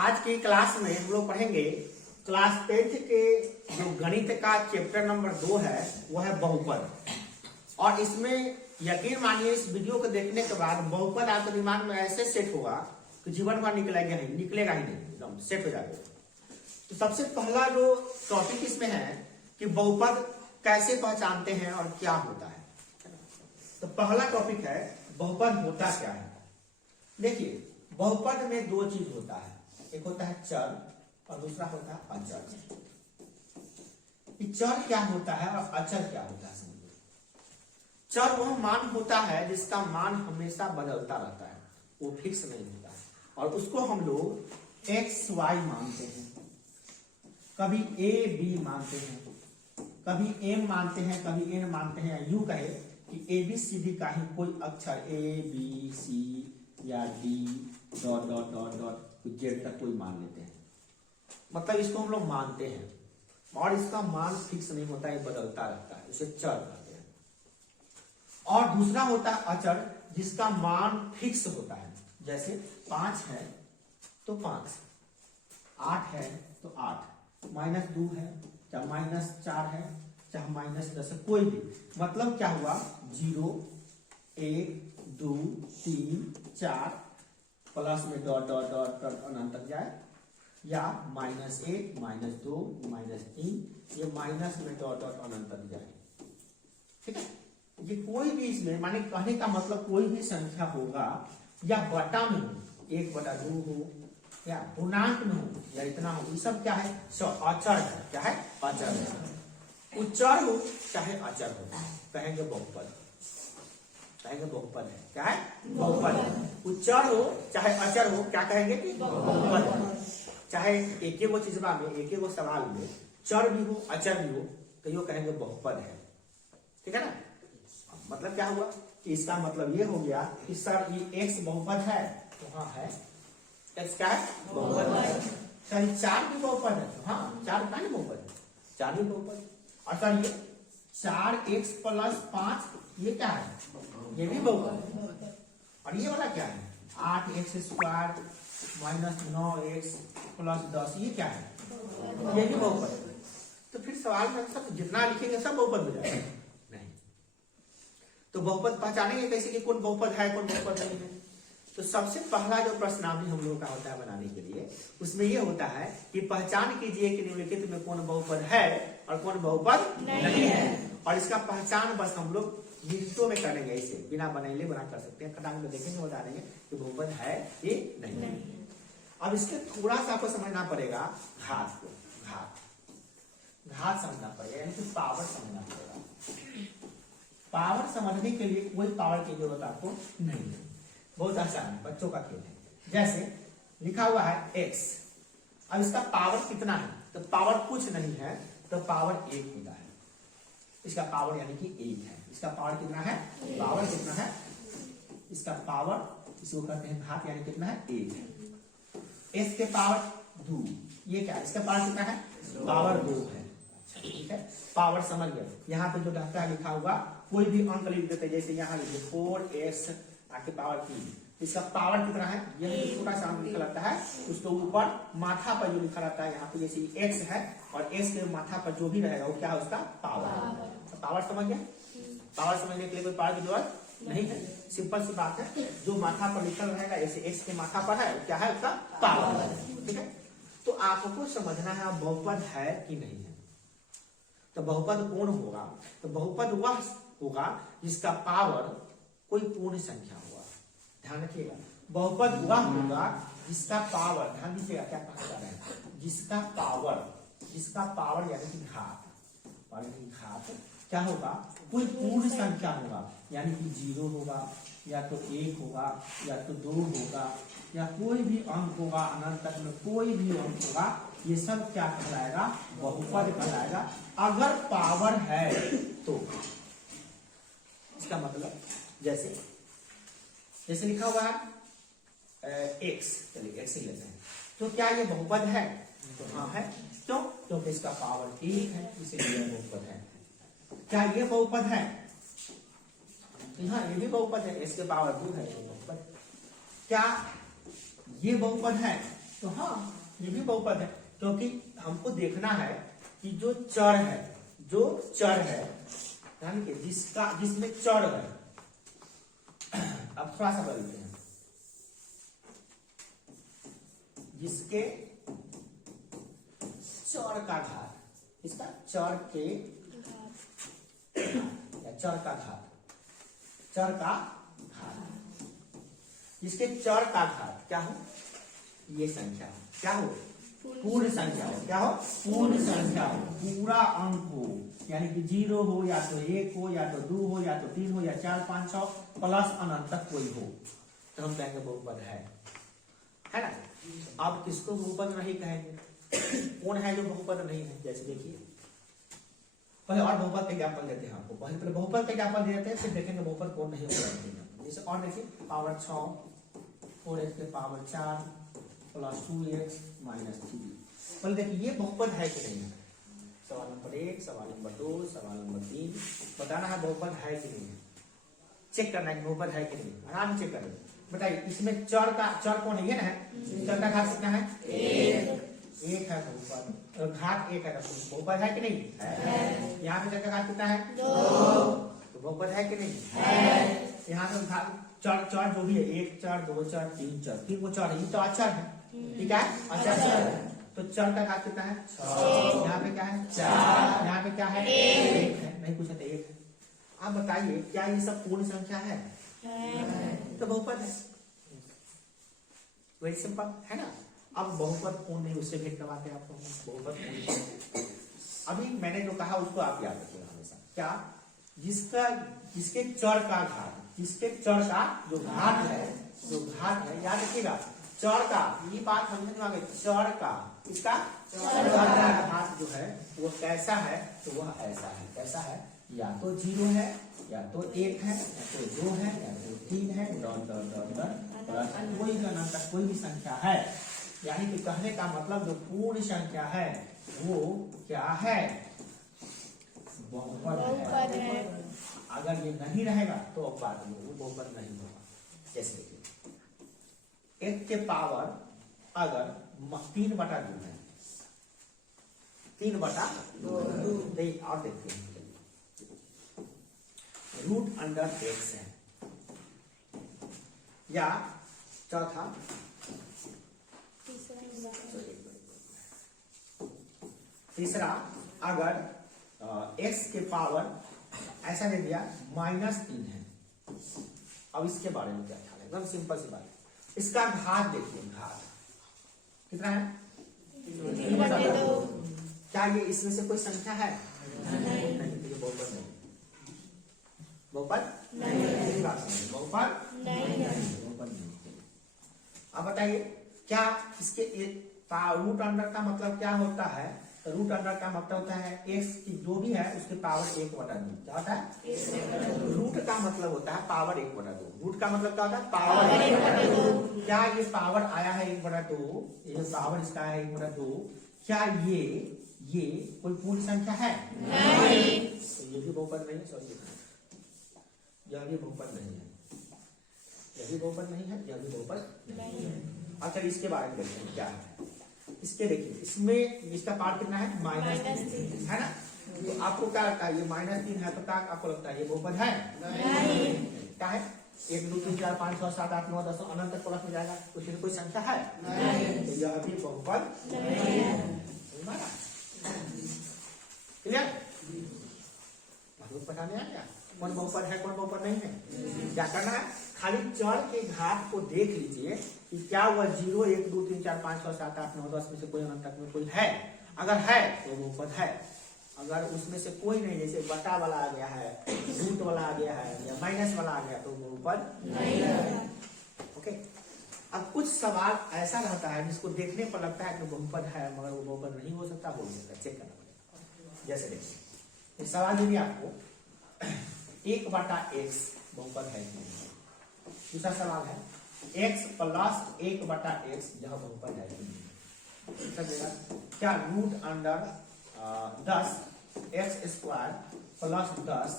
आज की क्लास में हम लोग पढ़ेंगे क्लास 10th के जो गणित का चैप्टर नंबर 2 है वो है बहुपद। और इसमें यकीन मानिए इस वीडियो को देखने के बाद बहुपद आपके दिमाग में ऐसे सेट होगा कि जीवन भर निकलेगा ही नहीं, एकदम सेट हो जाएगा। तो सबसे पहला जो टॉपिक इसमें है कि बहुपद कैसे पहचानते हैं और क्या होता है। तो पहला टॉपिक है बहुपद होता क्या है। देखिए बहुपद में दो चीज होता है, एक होता है चर और दूसरा होता है अचर। चर क्या होता है और अचर क्या होता है समझो। चर वह मान होता है जिसका मान हमेशा बदलता रहता है, वो फिक्स नहीं होता है, और उसको हम लोग एक्स वाई मानते हैं, कभी ए बी मानते हैं, कभी एम मानते हैं, कभी एन मानते हैं। यूं कहे कि ए बी सी डी का ही कोई अक्षर ए बी सी या D dot dot dot dot Z तक कोई मान लेते हैं, मतलब इसको हम लोग मानते हैं और इसका मान फिक्स नहीं होता है, बदलता रहता है, इसे चर कहते हैं। और दूसरा होता है अचर जिसका मान फिक्स होता है, जैसे 5 है तो 5, 8 है तो 8, -2 है चाहे -4 है चाहे -10 है, कोई भी, मतलब क्या हुआ 0 1 2 3 4 प्लस में डॉट डॉट डॉट डॉट अनंत तक जाए, या -1 -2 -3 ये माइनस में डॉट डॉट अनंत तक जाए। ठीक है, ये कोई भी इसमें माने कहने का मतलब कोई भी संख्या होगा या बटा में हो, 1/2 हो या पूर्णांक में हो या इतना हो, ये सब क्या है अचर है। क्या है अचर है। उच्चर हो चाहे अचर हो कहेंगे बहुपद, कहेंगे बहुपद है। क्या है बहुपद है। उच्चर हो चाहे अचर हो क्या कहेंगे कि बहुपद है। चाहे एक वो चीजवा में एक वो सवाल में चर भी हो अचर भी हो तो यो कहेंगे बहुपद है। ठीक है ना, मतलब क्या हुआ कि इसका मतलब ये हो गया कि सर ये x बहुपद है तो हाँ है, x क्या है बहुपद है। सर 4 भी बहुपद है तो हाँ 4 का नहीं बहुपद है, 4 भी बहुपद। और सर ये 4x + 5 ये क्या है, ये भी बहुपद है। और ये वाला क्या है 8x² - 9x + 10 ये क्या है, ये भी बहुपद है। तो फिर सवाल में सब जितना लिखेंगे सब बहुपद हो जाएगा नहीं। तो बहुपद पहचानेंगे कैसे कि कौन बहुपद है कौन बहुपद नहीं है। तो सबसे पहला जो प्रश्नावली हम लोग का होता है बनाने के लिए, उसमें ये होता है कि पहचान कीजिए कि निम्नलिखित में कौन बहुपद है और कौन बहुपद नहीं है। और इसका पहचान बस हम लोग मिनटों में करेंगे, ऐसे बिना बनाइले बना कर सकते हैं, खटांग में देखेंगे बता देंगे कि बहुपद है ये नहीं। अब इसके थोड़ा सा आपको समझना पड़ेगा घात को, घात समझना पड़ेगा, यानी कि पावर समझना पड़ेगा। पावर समझने के लिए कोई पावर की जरूरत आपको नहीं है, बहुत आसान है, बच्चों का खेल है। जैसे लिखा हुआ है x, अब इसका पावर कितना है तो पावर कुछ नहीं है तो पावर 1 होता है। इसका पावर यानी कि 1 है। इसका पावर कितना है, पावर कितना है, इसका पावर इसको कहते हैं घात, यानी कितना है 1 है। s के पावर 2 ये क्या है, इसका पावर कितना है पावर 2 है। ठीक है, पावर समझ गए। यहाँ पे जो रहता है लिखा हुआ कोई भी अंक लिख देते, जैसे यहाँ लिखिए 4x आके पावर 3, इसका पावर कितना है, यह छोटा सा अंक लिखा रहता है, उसके ऊपर माथा पर जो लिखा रहता है यहाँ पे जैसे x है और s के माथा पर जो भी रहेगा वो क्या है उसका पावर। तो पावर समझ गया। पावर समझने के लिए कोई पावर की जरूरत नहीं है, सिंपल सी बात है, जो माथा पर लिखा रहेगा जैसे x के माथा पर है क्या है उसका पावर। ठीक है, तो आपको समझना है बहुपद है कि नहीं है। तो बहुपद कौन होगा, तो बहुपद वह होगा जिसका पावर कोई पूर्ण संख्या होगा। ध्यान रखिएगा, बहुपद वह होगा जिसका पावर, ध्यान दीजिएगा क्या कहा जा रहा है, जिसका पावर यानी कि घात क्या होगा, कोई पूर्ण संख्या होगा, यानी कि 0 होगा या तो 1 होगा या तो 2 होगा या कोई भी अंक होगा, अनंत तक में कोई भी अंक होगा, ये सब क्या कहलाएगा बहुपद कहलाएगा अगर पावर है तो। इसका मतलब जैसे लिखा हुआ है x, चलिए x ही लेते हैं, तो क्या ये बहुपद है तो हाँ है, क्यों, क्योंकि इसका पावर 1 है इसीलिए बहुपद है। क्या ये बहुपद है, हाँ ये भी बहुपद है, इसके पावर 2 है तो बहुपद। क्या ये बहुपद है तो हाँ ये भी बहुपद है, क्योंकि हमको देखना है कि जो चर है यानी कि जिसमें चर है। अब थोड़ा सा बदलते हैं, जिसके चर का घात, इसका चर के या चर का घात जिसके चर का घात क्या हो, ये संख्या हो, क्या हो, पूर्ण संख्या हो, क्या हो, पूर्ण संख्या हो, पूरा अंक हो, यानी कि 0 हो या तो 1 हो या तो 2 हो या तो 3 हो या 4 5 6 प्लस अनंत तक कोई हो, तो हम कहेंगे बहुपद है ना। अब किसको बहुपद नहीं कहेंगे, कौन है जो बहुपद नहीं है। जैसे देखिए पहले और बहुपद का एग्जाम्पल देते हैं आपको, पहले बहुपद का एग्जाम्पल दे देते हैं, फिर देखेंगे बहुपद कौन नहीं होगा। जैसे और देखिए पावर 6 4x के पावर 4 प्लस 2x माइनस 3। पहले देखिए ये बहुपद है कि नहीं है। सवाल नंबर 1, सवाल नंबर 2, सवाल नंबर 3, बताना है बहुपद है कि नहीं है, चेक करना है बहुपद है कि नहीं, आराम से चेक करें। बताइए इसमें चर कौन है, ये ना है, चर का घात कितना है, 1 है बहुपद, घात 1 है तो बहुपद है कि नहीं है। यहाँ पे चर का घात कितना है, 2, तो बहुपद है कि नहीं है। यहाँ पे चर जो भी है 1 चर 2 चर 3 चर, 3 को चर, ये तो अचर है, ठीक है, अचर है, तो चर का घात कितना है, 6, यहाँ पे क्या है 4, यहाँ पे क्या है 1 है, नहीं पूछा था 1 है। आप बताइए क्या ये सब पूर्ण संख्या है, तो बहुपद है, वेरी सिंपल है ना। अब बहुपद पूर्ण नहीं, उससे भेद करवाते हैं आपको, बहुपद पूर्ण। अभी मैंने जो कहा उसको आप याद रखिएगा हमेशा, क्या, जिसके चर का घात, जिसके चर का जो घात है याद रखिएगा, चर का, ये बात समझने में आ गई, चर का, इसका चर का घात जो है वो कैसा है, तो वह ऐसा है, कैसा है, या तो 0 है या तो 1 है या तो 2 है या तो 3 है, कोई अनंत कोई भी संख्या है। यानी कि कहने का मतलब जो पूर्ण संख्या है वो क्या है, बहुपद है। अगर ये नहीं रहेगा तो अब बात नहीं, वो बहुपद नहीं होगा। जैसे देखिए 1 के पावर अगर 3/2 है, 3/2 और देखते हैं, रूट अंडर x है, या चौथा तीसरा अगर x के पावर ऐसा दे दिया -3 है। अब इसके बारे में क्या ख्याल है, एकदम सिंपल सी बात, इसका घात देखिए, घात कितना है, 3/2। क्या ये इसमें से कोई संख्या है, नहीं, तो ये बहुपद नहीं, बहुपद नहीं, बहुपद नहीं। अब बताइए क्या इसके रूट अंडर का मतलब क्या होता है, रूट अंडर का मतलब होता है x की जो भी है उसके पावर 1/2, क्या होता है, रूट का मतलब होता है पावर 1/2, रूट का मतलब क्या होता है, पावर 1/2। क्या ये पावर आया है 1/2, ये पावर इसका है 1/2, क्या ये कोई पूर्ण संख्या है, नहीं, तो ये भी बहुपद नहीं है, सॉरी यह भी बहुपद नहीं है, यह भी बहुपद नहीं है, यह भी बहुपद नहीं है। अच्छा इसके बारे में देखते हैं क्या है, इसके देखिए, इसमें इसका पावर कितना है, -3 है ना। तो आपको क्या लगता है, ये -3 है तो क्या आपको लगता है ये बहुपद है, नहीं, क्या है, 1 2 3 4 5 6 7 8 9 10 अनंत तक प्लस में जाएगा, उसमें कोई संख्या है, नहीं, तो यह भी बहुपद नहीं है। क्लियर, पता नहीं आ गया कौन बहुपद है कौन बहुपद नहीं है। क्या करना है, खाली चर के घात को देख लीजिए कि क्या वह 0 1 2 3 4 5 6 7 8 9 10 में से कोई अनंत तक में कोई है, अगर है तो बहुपद है, अगर उसमें से कोई नहीं, जैसे बटा वाला आ गया है, रूट वाला आ गया है या माइनस वाला आ गया तो बहुपद नहीं है। ओके, अब कुछ सवाल ऐसा रहता है जिसको देखने पर लगता है कि बहुपद है मगर वो बहुपद नहीं हो सकता, बोल सकता, चेक करना पड़ेगा। जैसे देखिए सवाल यदि आपको 1/x बहुपद है, दूसरा सवाल है x + 1/x यह बहुपद है, क्या रूट अंडर 10 x² + 10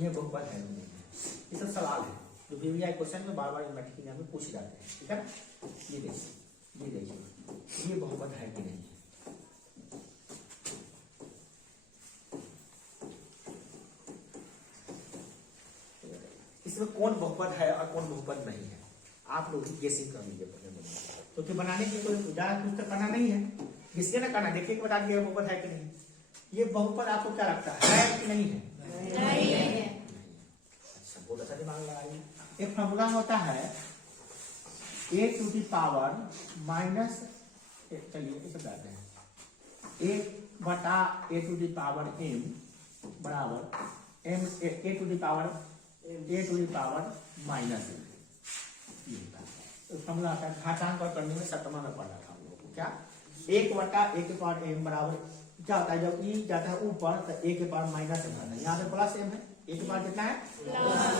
ये बहुपद है। ये सब सवाल है जो VVI क्वेश्चन में बार बार मैट्रिक में पूछे जाते हैं, ठीक है ना। ये देखिए ये बहुपद है कि नहीं है। इसमें कौन बहुपद है और कौन बहुपद नहीं है, आप लोग ही गेसिंग कर लीजिए तो कि बनाने की कोई ज्यादा कुछ तो करना नहीं है, किसके ना करना, देखिए बता दिया बहुपद है कि नहीं। ये बहुपद आपको क्या लगता है कि नहीं है? नहीं है। अच्छा, बहुत अच्छा दिमाग लगाइए। एक फॉर्मूला होता है a to the power minus, चलिए इसे कहते हैं 1/a to the power m बराबर m a to the power minus m। तो फॉर्मूला आता है घातांक और करने में सप्तमा में पढ़ा था हम लोग को, क्या 1/a के पावर m बराबर क्या होता है, जब e जाता है ऊपर तो a के पावर माइनस m आता है, यहाँ पे प्लस m है, a के पावर कितना है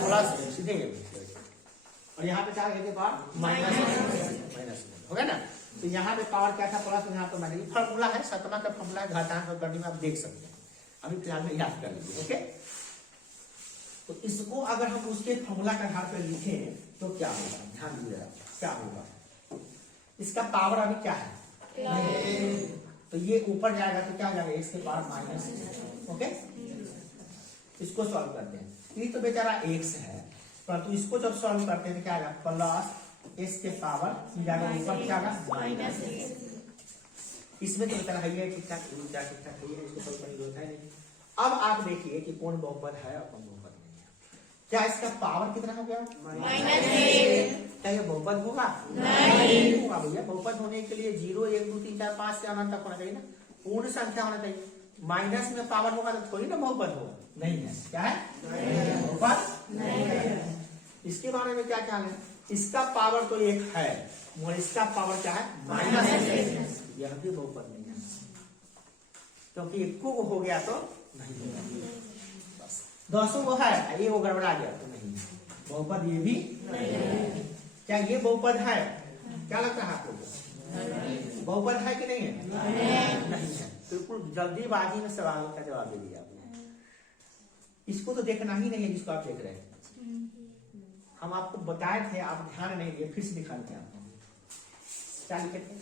प्लस m, सीधे और यहाँ पे क्या a के पावर माइनस हो गया ना। तो यहाँ पे पावर क्या था प्लस, यहाँ पे माइनस, फॉर्मूला है सप्तमा का फॉर्मूला है, घातांक और करने में आप देख सकते हैं, अभी फिलहाल में याद कर लीजिए। ओके, तो इसको अगर हम उसके फॉर्मूला के आधार पर लिखें तो क्या होगा, ध्यान दीजिएगा क्या होगा। इसका पावर अभी क्या है, तो ये ऊपर जाएगा तो क्या हो जाएगा x के पावर माइनस। ओके, इसको सॉल्व करते हैं, ये तो बेचारा x है, परंतु इसको जब सॉल्व करते हैं तो क्या आएगा प्लस x के पावर जाएगा ऊपर क्या आएगा माइनस। इसमें तो बेचारा है ठीक ठाक है, इसको सॉल्व करने की जरूरत है नहीं। अब आप देखिए कि कौन बहुपद है और कौन बहुपद नहीं है। क्या इसका पावर कितना हो गया माइनस। क्या ये बहुपद होगा? नहीं होगा भैया। बहुपद होने के लिए 0 1 2 3 4 5 से अनंत तक होना चाहिए ना, पूर्ण संख्या होना चाहिए। माइनस में पावर होगा तो थोड़ी ना बहुपद होगा, नहीं है। क्या है बहुपद नहीं है। इसके बारे में क्या ख्याल है, इसका पावर तो 1 है और इसका पावर क्या है माइनस, यह भी बहुपद नहीं है, क्योंकि 1 को हो गया तो नहीं होगा, बस 10 वो है, ये वो गड़बड़ा गया तो नहीं है बहुपद, ये भी नहीं है। क्या ये बहुपद है? क्या लगता है आपको, बहुपद है कि नहीं है? नहीं है। बिल्कुल जल्दीबाजी में सवाल का जवाब दे दिया आपने। इसको तो देखना ही नहीं है जिसको आप देख रहे हैं, हम आपको बताए थे, आप ध्यान नहीं दिए, फिर से दिखाते हैं आपको। क्या लिखे थे?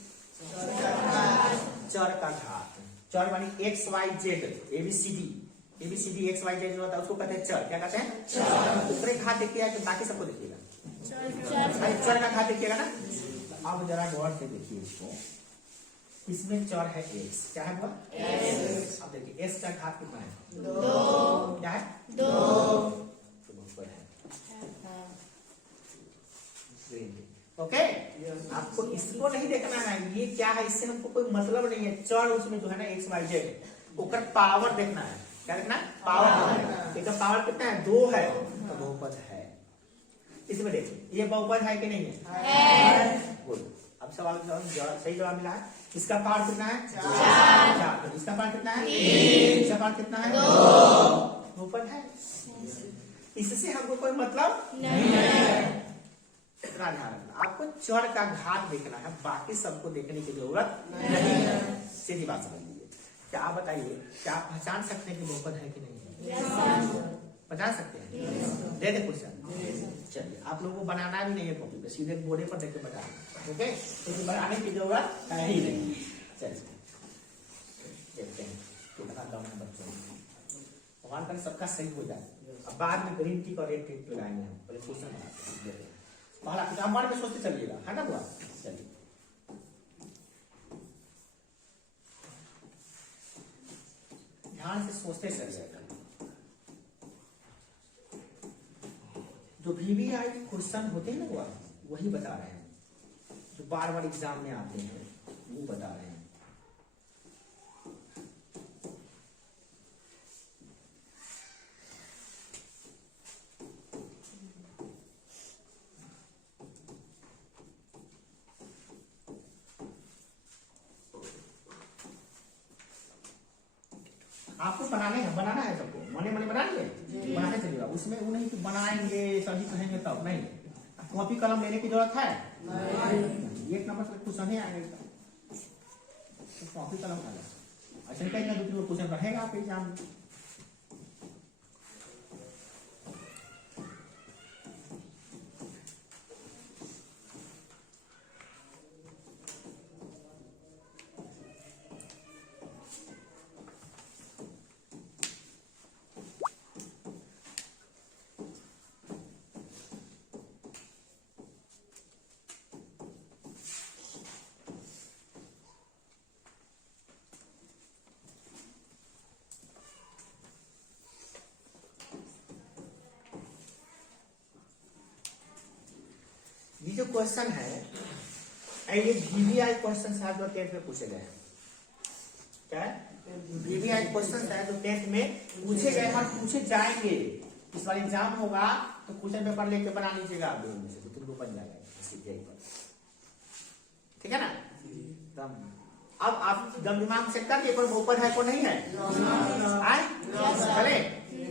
चर का घात। चर मानी X Y Z, ABCD X Y Z होता है उसको कहते हैं चर। क्या कहते हैं? दूसरे घात देखिएगा कि बाकी सबको देखिएगा, चर का घात देखिएगा ना। अब जरा गौर से देखिए इसको, इसमें चर है x, क्या है वो? अब देखिए s का घात कितना है 2, क्या है 2, तो ऊपर है। ओके, आपको इसको नहीं देखना है, ये क्या है इससे हमको कोई मतलब नहीं है। चर उसमें जो है ना एक्स वाई जेड, उसका पावर देखना है। क्या देखना है? पावर। इसका पावर कितना है 2 है तो बहुपद है। इसमें देखिए ये बहुपद है कि नहीं है? गुड। अब सवाल का सही जवाब मिला है। इसका पावर कितना है 4, इसका पावर कितना है 3, इसका पावर कितना है 2, बहुपद है। इससे हमको कोई मतलब नहीं है, इतना ध्यान रखना। आपको चर का घात देखना है, बाकी सबको देखने की जरूरत नहीं है। सीधी बात समझ लीजिए। क्या आप बताइए, क्या आप पहचान सकते हैं कि बहुपद है कि नहीं है? पहचान सकते हैं? दे दे क्वेश्चन। चलिए, आप लोगों को बनाना भी नहीं है कॉपी पे, सीधे बोर्डे पर देख के बता। ओके, तो बनाने की जरूरत है ही नहीं। चलिए देखते हैं कितना दम है बच्चों में। भगवान का सबका सही हो जाए। अब बाद में ग्रीन टिक और रेड टिक लगाएंगे हम, पहले क्वेश्चन बनाते हैं। पहला हमारे में सोचते चलिएगा, है ना बुआ? चलिए ध्यान से सोचते चलिएगा। जो VVI क्वेश्चन होते हैं ना बुआ, वही बता रहे हैं, जो बार बार एग्जाम में आते हैं वो बता रहे हैं। आपको बनाना है सबको, मने बनाएंगे, बनाने चलिएगा। उसमें वो नहीं कि बनाएंगे सभी कहेंगे तब, नहीं। कॉपी कलम लेने की जरूरत है नहीं। 1 नंबर से क्वेश्चन ही आएंगे तो कॉपी कलम आ जाए, अच्छा कहीं दूसरे क्वेश्चन रहेगा आपके एग्जाम में। क्वेश्चन है, ये VBI क्वेश्चन है जो 10th में पूछे गए हैं। क्या है? VBI क्वेश्चन है जो 10th में पूछे गए और पूछे जाएंगे। इस बार एग्जाम होगा तो क्वेश्चन पेपर लेके बना लीजिएगा आप दोनों में से, तो तुमको बन जाएगा ठीक है ना। अब आप जब दिमाग सेट कर दिए कोई बहुपद है को नहीं है, चले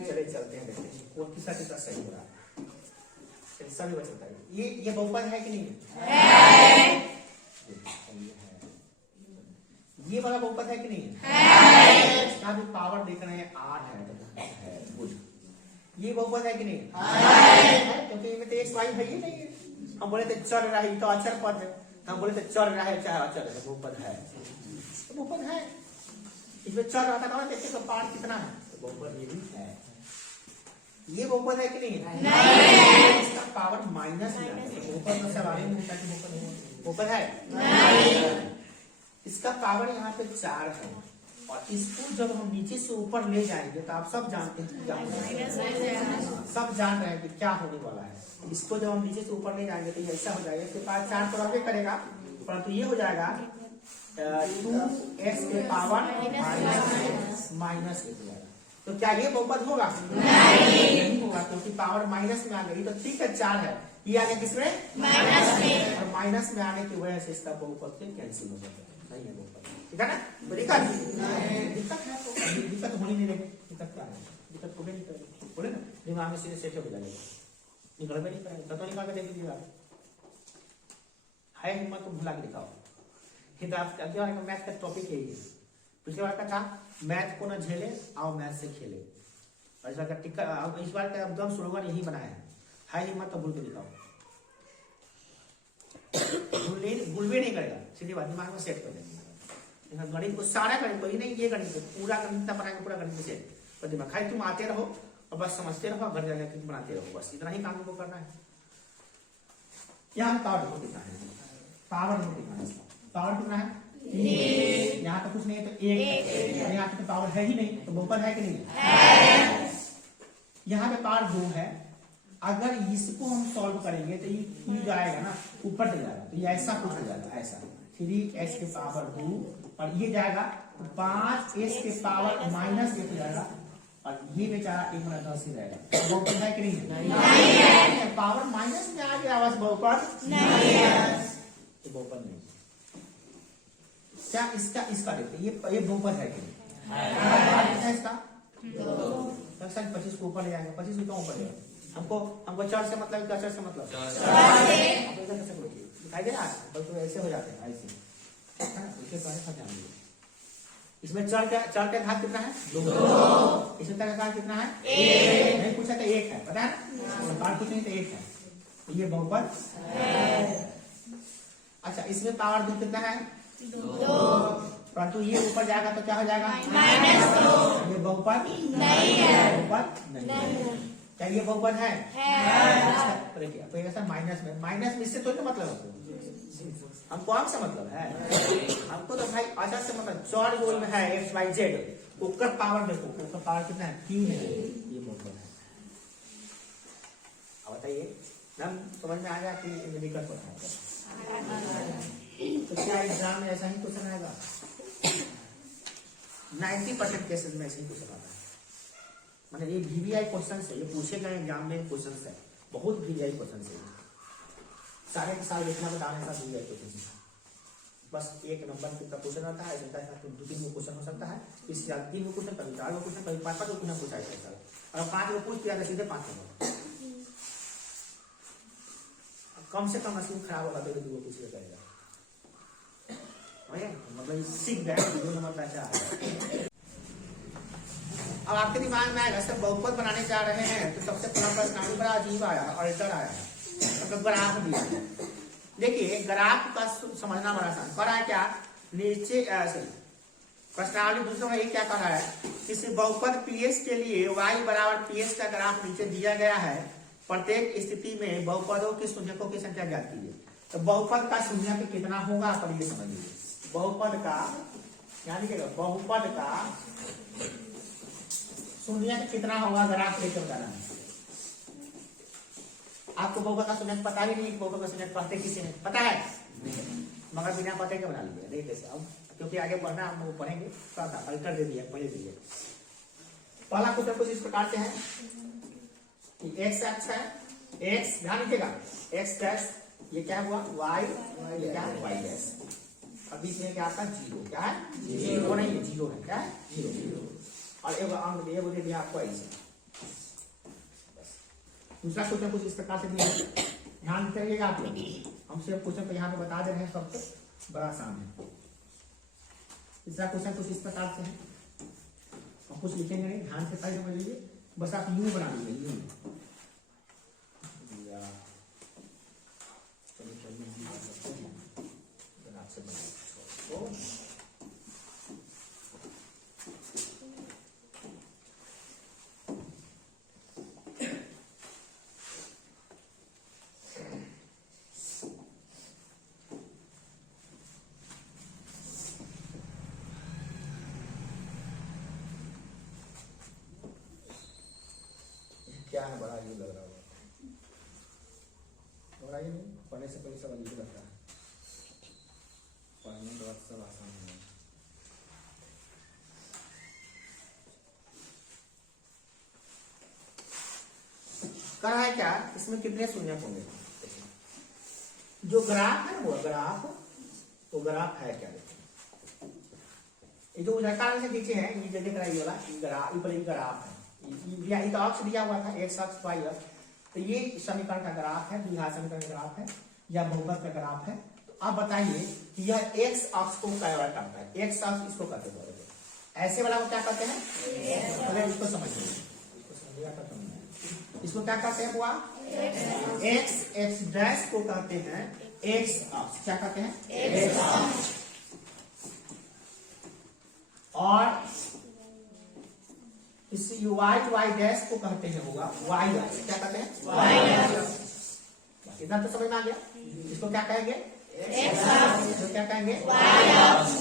चले चलते हैं, देखते हैं कौन किसका कितना सही हो रहा है। सभी बचता है, ये बहुपद है कि नहीं है? ये वाला बहुपद है कि नहीं है? इसका भी पावर देख रहे हैं 8 है, गुड। ये बहुपद है कि नहीं है? क्योंकि इनमें तो x y है ही नहीं है। हम बोले थे चल रहा है तो अचर पद है, हम बोले थे चल रहा है चाहे अचर है, बहुपद है, तो बहुपद है। इसमें चल रहा था, देखिए तो पावर कितना है, तो बहुपद ये भी है। ये बहुपद है कि नहीं है? इसका पावर माइनस में है, बहुपद में सवाल नहीं होता कि बहुपद है। इसका पावर यहाँ पे 4 है, और इसको जब हम नीचे से ऊपर ले जाएंगे तो आप सब जानते हैं क्या होगा, सब जान रहे हैं कि क्या होने वाला है। इसको जब हम नीचे से ऊपर ले जाएंगे तो ये ऐसा हो जाएगा, इसके पास 4 तो रहबे करेगा, परंतु ये हो जाएगा 2x के पावर माइनस 1 हो जाएगा। तो क्या ये बहुपद होगा? नहीं होगा, क्योंकि पावर माइनस में आ गई। तो ठीक है 4 है, ये आ गया किसमें? माइनस में, और माइनस में आने की वजह से इसका बहुपद से कैंसिल हो जाता है, नहीं है बहुपद, ठीक है ना। तो दिक्कत है, तो दिक्कत होनी नहीं रहेगी। दिक्कत क्या है? दिक्कत हो नहीं करेगी, बोले ना दिमाग में सीधे सेट हो जाएगा, निकल में नहीं पाएगा। तो निकाल के देख लीजिएगा, है हिम्मत तो भुला के दिखाओ। अगले बार का मैथ का टॉपिक यही है। पिछले बार का था मैथ को न झेले आओ मैथ से खेले, और इस बार का टिक्का, इस बार का एकदम स्लोगन यही बनाया है हिम्मत तो भूल के दिखाओ। भूलवे नहीं करेगा, सीधी बात दिमाग में सेट कर देंगे। गणित को सारा गणित को ही नहीं, ये गणित पूरा गणित बनाएंगे, पूरा गणित सेट कर दिमाग। खाली तुम आते रहो और बस समझते रहो, घर जाकर बनाते रहो, बस इतना ही काम को करना है। यहाँ पावर देखो कितना है, पावर देखो कितना है, पावर कितना है? यहाँ तो कुछ नहीं है तो 1 है, यहाँ पे तो पावर है ही नहीं, तो बहुपद है कि नहीं है? यहाँ पे पावर 2 है। अगर इसको हम सॉल्व करेंगे तो ये जाएगा ना ऊपर चला जाएगा, तो ये ऐसा कुछ हो जाएगा, ऐसा 3x के पावर 2, और ये जाएगा 5s के पावर माइनस 1 हो जाएगा, और ये बेचारा 1 ही रहेगा। बहुपद है कि नहीं है? पावर माइनस में आ गया, बस बहुपद नहीं है, तो बहुपद नहीं। क्या इसका देखते ये बहुपद है कि नहीं? इसका 25 को ऊपर ले जाएंगे, 25 को ऊपर ले जाएंगे। हमको 4 से मतलब क्या? 4 से मतलब दिखाई दे रहा है, बल्कि ऐसे हो जाते हैं, ऐसे। इसमें 4 का घात कितना है? 2। इसमें का घात कितना है? 1। नहीं पूछा तो 1 है, पता है ना, कुछ नहीं तो 1 है, तो ये बहुपद है। अच्छा, इसमें पावर 2 कितना है? 2, परंतु ये ऊपर जाएगा तो क्या हो जाएगा? -2। ये बहुपद नहीं है, बहुपद नहीं है। क्या ये बहुपद है? तो माइनस में इससे तो मतलब है, हमको आम से मतलब है, हमको तो भाई अच्छा से मतलब 4 गोल में है x y z, ऊपर पावर देखो, ऊपर पावर कितना है? 3 है, ये बहुपद है। अब बताइए हम समझ में आ गया कि दिक्कत हो रहा है। तो क्या एग्जाम में ऐसा ही क्वेश्चन आएगा? 90% केसेस में ऐसे ही क्वेश्चन आता है। मतलब ये VBI क्वेश्चन से, ये पूछे गए एग्जाम में क्वेश्चन है, बहुत VBI क्वेश्चन है। सारे के सारे जितना बता रहे हैं सब VBI क्वेश्चन है। बस 1 नंबर का क्वेश्चन आता है, 2-3 क्वेश्चन हो सकता है, इसके बाद 3 क्वेश्चन, कभी 4 क्वेश्चन, कभी 5 क्वेश्चन पूछा जाता है, और 5 पूछ दिया तो सीधे 5 नंबर। कम से कम मशीन खराब होगा तो 2 पूछ जाएगा, मतलब सीख गए 2 नंबर पैसे आ रहे। अब आपके दिमाग में आएगा सर बहुपद बनाने जा रहे हैं तो सबसे पहला प्रश्न बड़ा अजीब आया, अल्टर आया, मतलब ग्राफ दिया। देखिए ग्राफ का समझना बड़ा आसान। कर रहा है क्या? नीचे प्रश्नावली दूसरे में क्या कर रहा है? किसी बहुपद PS के लिए y बराबर PS का ग्राफ नीचे दिया गया है। प्रत्येक स्थिति में बहुपदों के शून्यकों की संख्या ज्ञात कीजिए। तो बहुपद का शून्यक कितना होगा पर ये समझिए। बहुपद का यानी कि बहुपद का शून्यक कितना होगा ग्राफ लेकर जाना है। आपको बहुपद का शून्यक पता भी नहीं, बहुपद का शून्यक पढ़ते किसी ने पता है, मगर बिना पते के बना लीजिए। नहीं कैसे अब क्योंकि आगे बढ़ना हम लोग पढ़ेंगे, कर दे दिया पहले दिए। पहला क्वेश्चन कुछ इस प्रकार से है कि x अक्ष है, x ध्यान रखिएगा, x डैश ये क्या हुआ y, ये क्या है y डैश, अब बीच में क्या आता है 0, क्या है 0 नहीं है 0 है, क्या है 0 और एक अंक ये बोल दिया आपको ऐसे। दूसरा क्वेश्चन कुछ इस प्रकार से दिया है, ध्यान करिएगा आप लोग, हम सिर्फ क्वेश्चन को यहाँ पे बता दे रहे हैं, सबसे बड़ा सामने। तीसरा क्वेश्चन कुछ इस प्रकार से है, हम कुछ लिखेंगे नहीं, ध्यान से पहले समझ लीजिए, बस आप यू बना लीजिए यू। क्या है बड़ा अजीब लग रहा होगा, बड़ा ये नहीं, पढ़ने से पहले सब अजीब लगता है, पढ़ने के बाद सब आसान है। कर है क्या, इसमें कितने शून्य होंगे, जो ग्राफ है वो ग्राफ, तो ग्राफ है क्या, ये जो उदाहरण से नीचे है ये देख रहा है, ये वाला ग्राफ, ऊपर ग्राफ है, ये तो अक्ष दिया हुआ था x अक्ष y अक्ष, तो ये समीकरण का ग्राफ है, द्विघात समीकरण का ग्राफ है या बहुपद का ग्राफ है। तो आप बताइए कि यह x अक्ष को क्या करता है, x अक्ष इसको कहते हैं, ऐसे वाला को क्या कहते हैं, पहले इसको समझिए, इसको समझिएगा तब समझना, इसको क्या कहते हैं बुआ, x डैश को कहते हैं x अक्ष, क्या कहते हैं x अक्ष, और इस y डैश को कहते हैं होगा y अक्ष, क्या कहते हैं y अक्ष, इतना तो समझ में आ गया। इसको क्या कहेंगे x अक्ष, इसको क्या कहेंगे y अक्ष।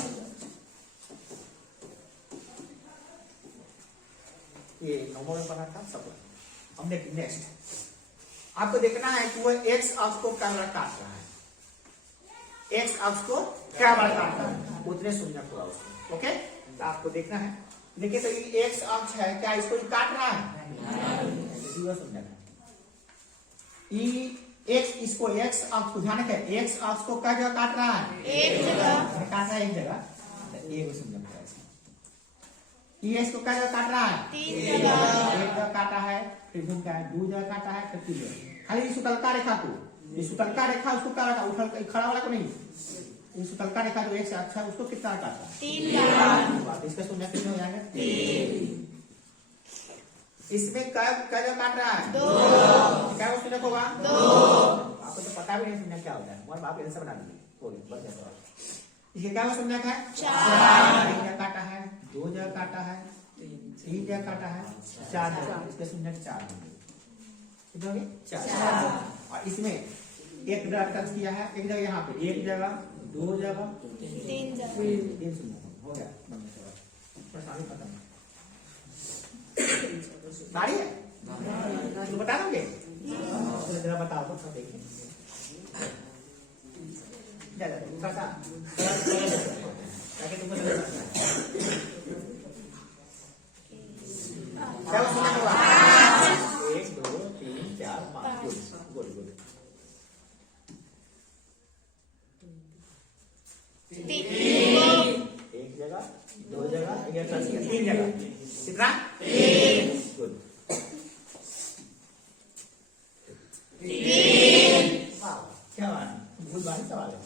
ये नंबर में पढ़ा था सब, हम देखिए नेक्स्ट आपको देखना है कि वो x अक्ष को क्या काट रहा है, x अक्ष को क्या काट रहा है, उतने शून्य पूरा उसको, ओके। तो आपको देखना है, देखिए तो ये x अक्ष है, क्या इसको ये काट रहा है, ये x, इसको x अक्ष को ध्यान रखें, x अक्ष को क्या जगह काट रहा है, एक जगह काट रहा है, एक जगह, एक ये इसको क्या जगह काट रहा है, तीन जगह, एक जगह काटा है, फिर घूम का है, दो जगह काटा है, फिर तीन जगह, खाली इस तलका रेखा को, इस तलका रेखा उसको क्या रखा, उठल खड़ा वाला को नहीं, इस तलका रेखा जो x अक्ष है उसको कितना काटा, तीन बार, इसका शून्य कितने हो जाएगा, तीन। इसमें क्या जगह काट रहा है, दो, क्या शून्य होगा, दो, आपको तो पता भी नहीं शून्य क्या होता है, और आप आंसर बना दीजिए, इसके क्या शून्य है, चार, एक जगह काटा है, दो जगह काटा है, तीन जगह काटा है, चार जगह, इसके शून्य चार कितने होंगे, चार। और इसमें एक जगह टच किया है, एक जगह यहाँ पे, एक जगह, दो जगह, तीन जगह, तीन शून्य हो गया, परेशानी खत्म। सारी है तो बता दोगे, जरा बताओ तो सब देखिए, ताकि तुमको क्या सुना होगा, 1 2 3 4 5, गुड गुड, एक जगह, दो जगह, तीन जगह, कितना, गुड, क्या बात, बहुत भारी सवाल है।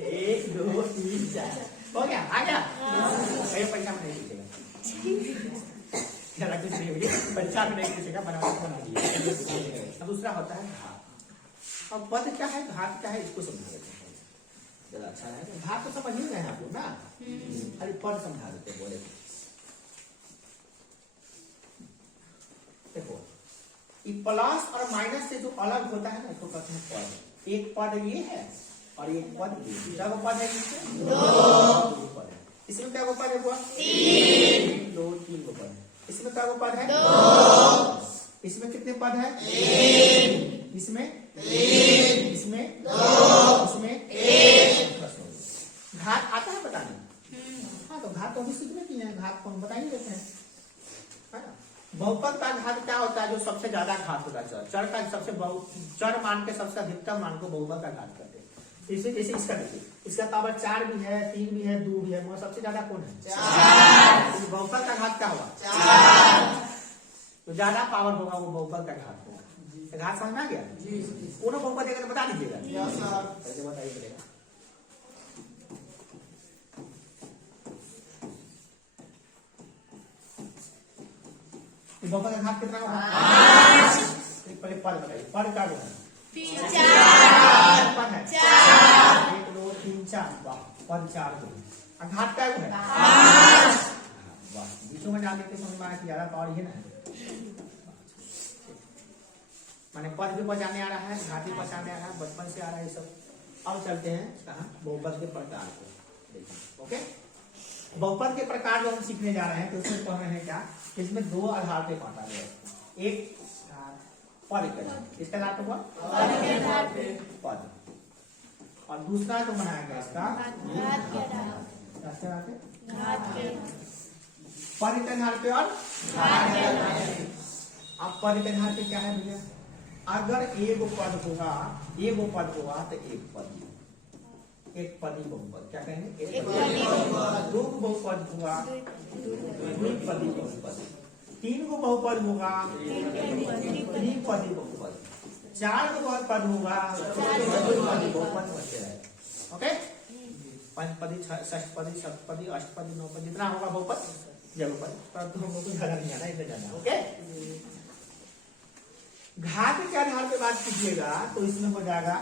एक दो तीन चार हो गया, आ गया, परीक्षा में नहीं पूछेगा, कुछ नहीं होगी, परीक्षा में नहीं पूछेगा, बना दिए। अब दूसरा होता है घात, अब पद क्या है, घात क्या है, इसको समझा देते हैं, जरा अच्छा है, घात तो समझ ही रहे हैं आप लोग ना, अरे पद समझा देते बोले, देखो ये प्लस और माइनस से जो अलग होता है ना, इसको कहते हैं पद, एक पद ये है और एक पद ये क्या पद है इसमें? दो पद है। इसमें क्या पद है? तीन। दो तीन पद है। इसमें क्या पद है? दो। इसमें कितने पद है? एक। इसमें तीन। इसमें दो। इसमें एक। घात आता है बताने? हाँ, तो घात तो अभी सीखने की है, घात को हम बता ही देते हैं, है ना। बहुपद का घात क्या होता है? जो सबसे ज्यादा घात होता है चर का सबसे चर मान के सबसे अधिकतम मान को बहुपद का घात करते हैं। इसे जैसे इसका देखिए, इसका पावर 4 भी है, 3 भी है, 2 भी है, मगर सबसे ज्यादा कौन है? 4। बहुपद का घात क्या होगा? 4। तो ज्यादा पावर होगा वो बहुपद का घात होगा। घात समझ में आ गया? पूर्ण बहुपद देगा तो बता दीजिएगा। ऐसे बताइए पड़ेगा। बहुपद का घात कितना होगा? 5। पहले पद बताइए, पद क्या होगा? 4 पद है। 1 2 3 4, वाह, पद 4 हो। घात क्या है? 5। वाह, बीचों में जाने के समझ में आया कि ज्यादा पावर ये ना है, माने पद भी बचाने आ रहा है, घात भी बचाने आ रहा है, बचपन से आ रहा है ये सब। अब चलते हैं कहाँ? बहुपद के प्रकार को देखिए। ओके, बहुपद के प्रकार जो हम सीखने जा रहे हैं, तो उसमें पढ़ रहे हैं क्या? इसमें दो आधार पे बांटा गया है। एक पद के आधार, किसके आधार पे? पद। और दूसरा जो बनाया गया इसका घात के आधार पे, पद के आधार पे और घात के आधार पे। अब पद के आधार पे क्या है भैया? अगर एक पद होगा तो एक पद, एक पदी बहुपद, क्या कहेंगे? एक पदी बहुपद। दो बहुपद हुआ द्विपदी बहुपद। 3 को बहुपद होगा त्रिपदी बहुपद। 4 को बहुपद होगा चतुर्पदी बहुपद बचे रहे। ओके, पंचपदी, षष्ठपदी, सप्तपदी, अष्टपदी, नवपदी, जितना होगा बहुपद जगपद, परंतु हम लोग को ज्यादा नहीं आना, इतना जाना। ओके, घात के आधार पे बात कीजिएगा तो इसमें हो जाएगा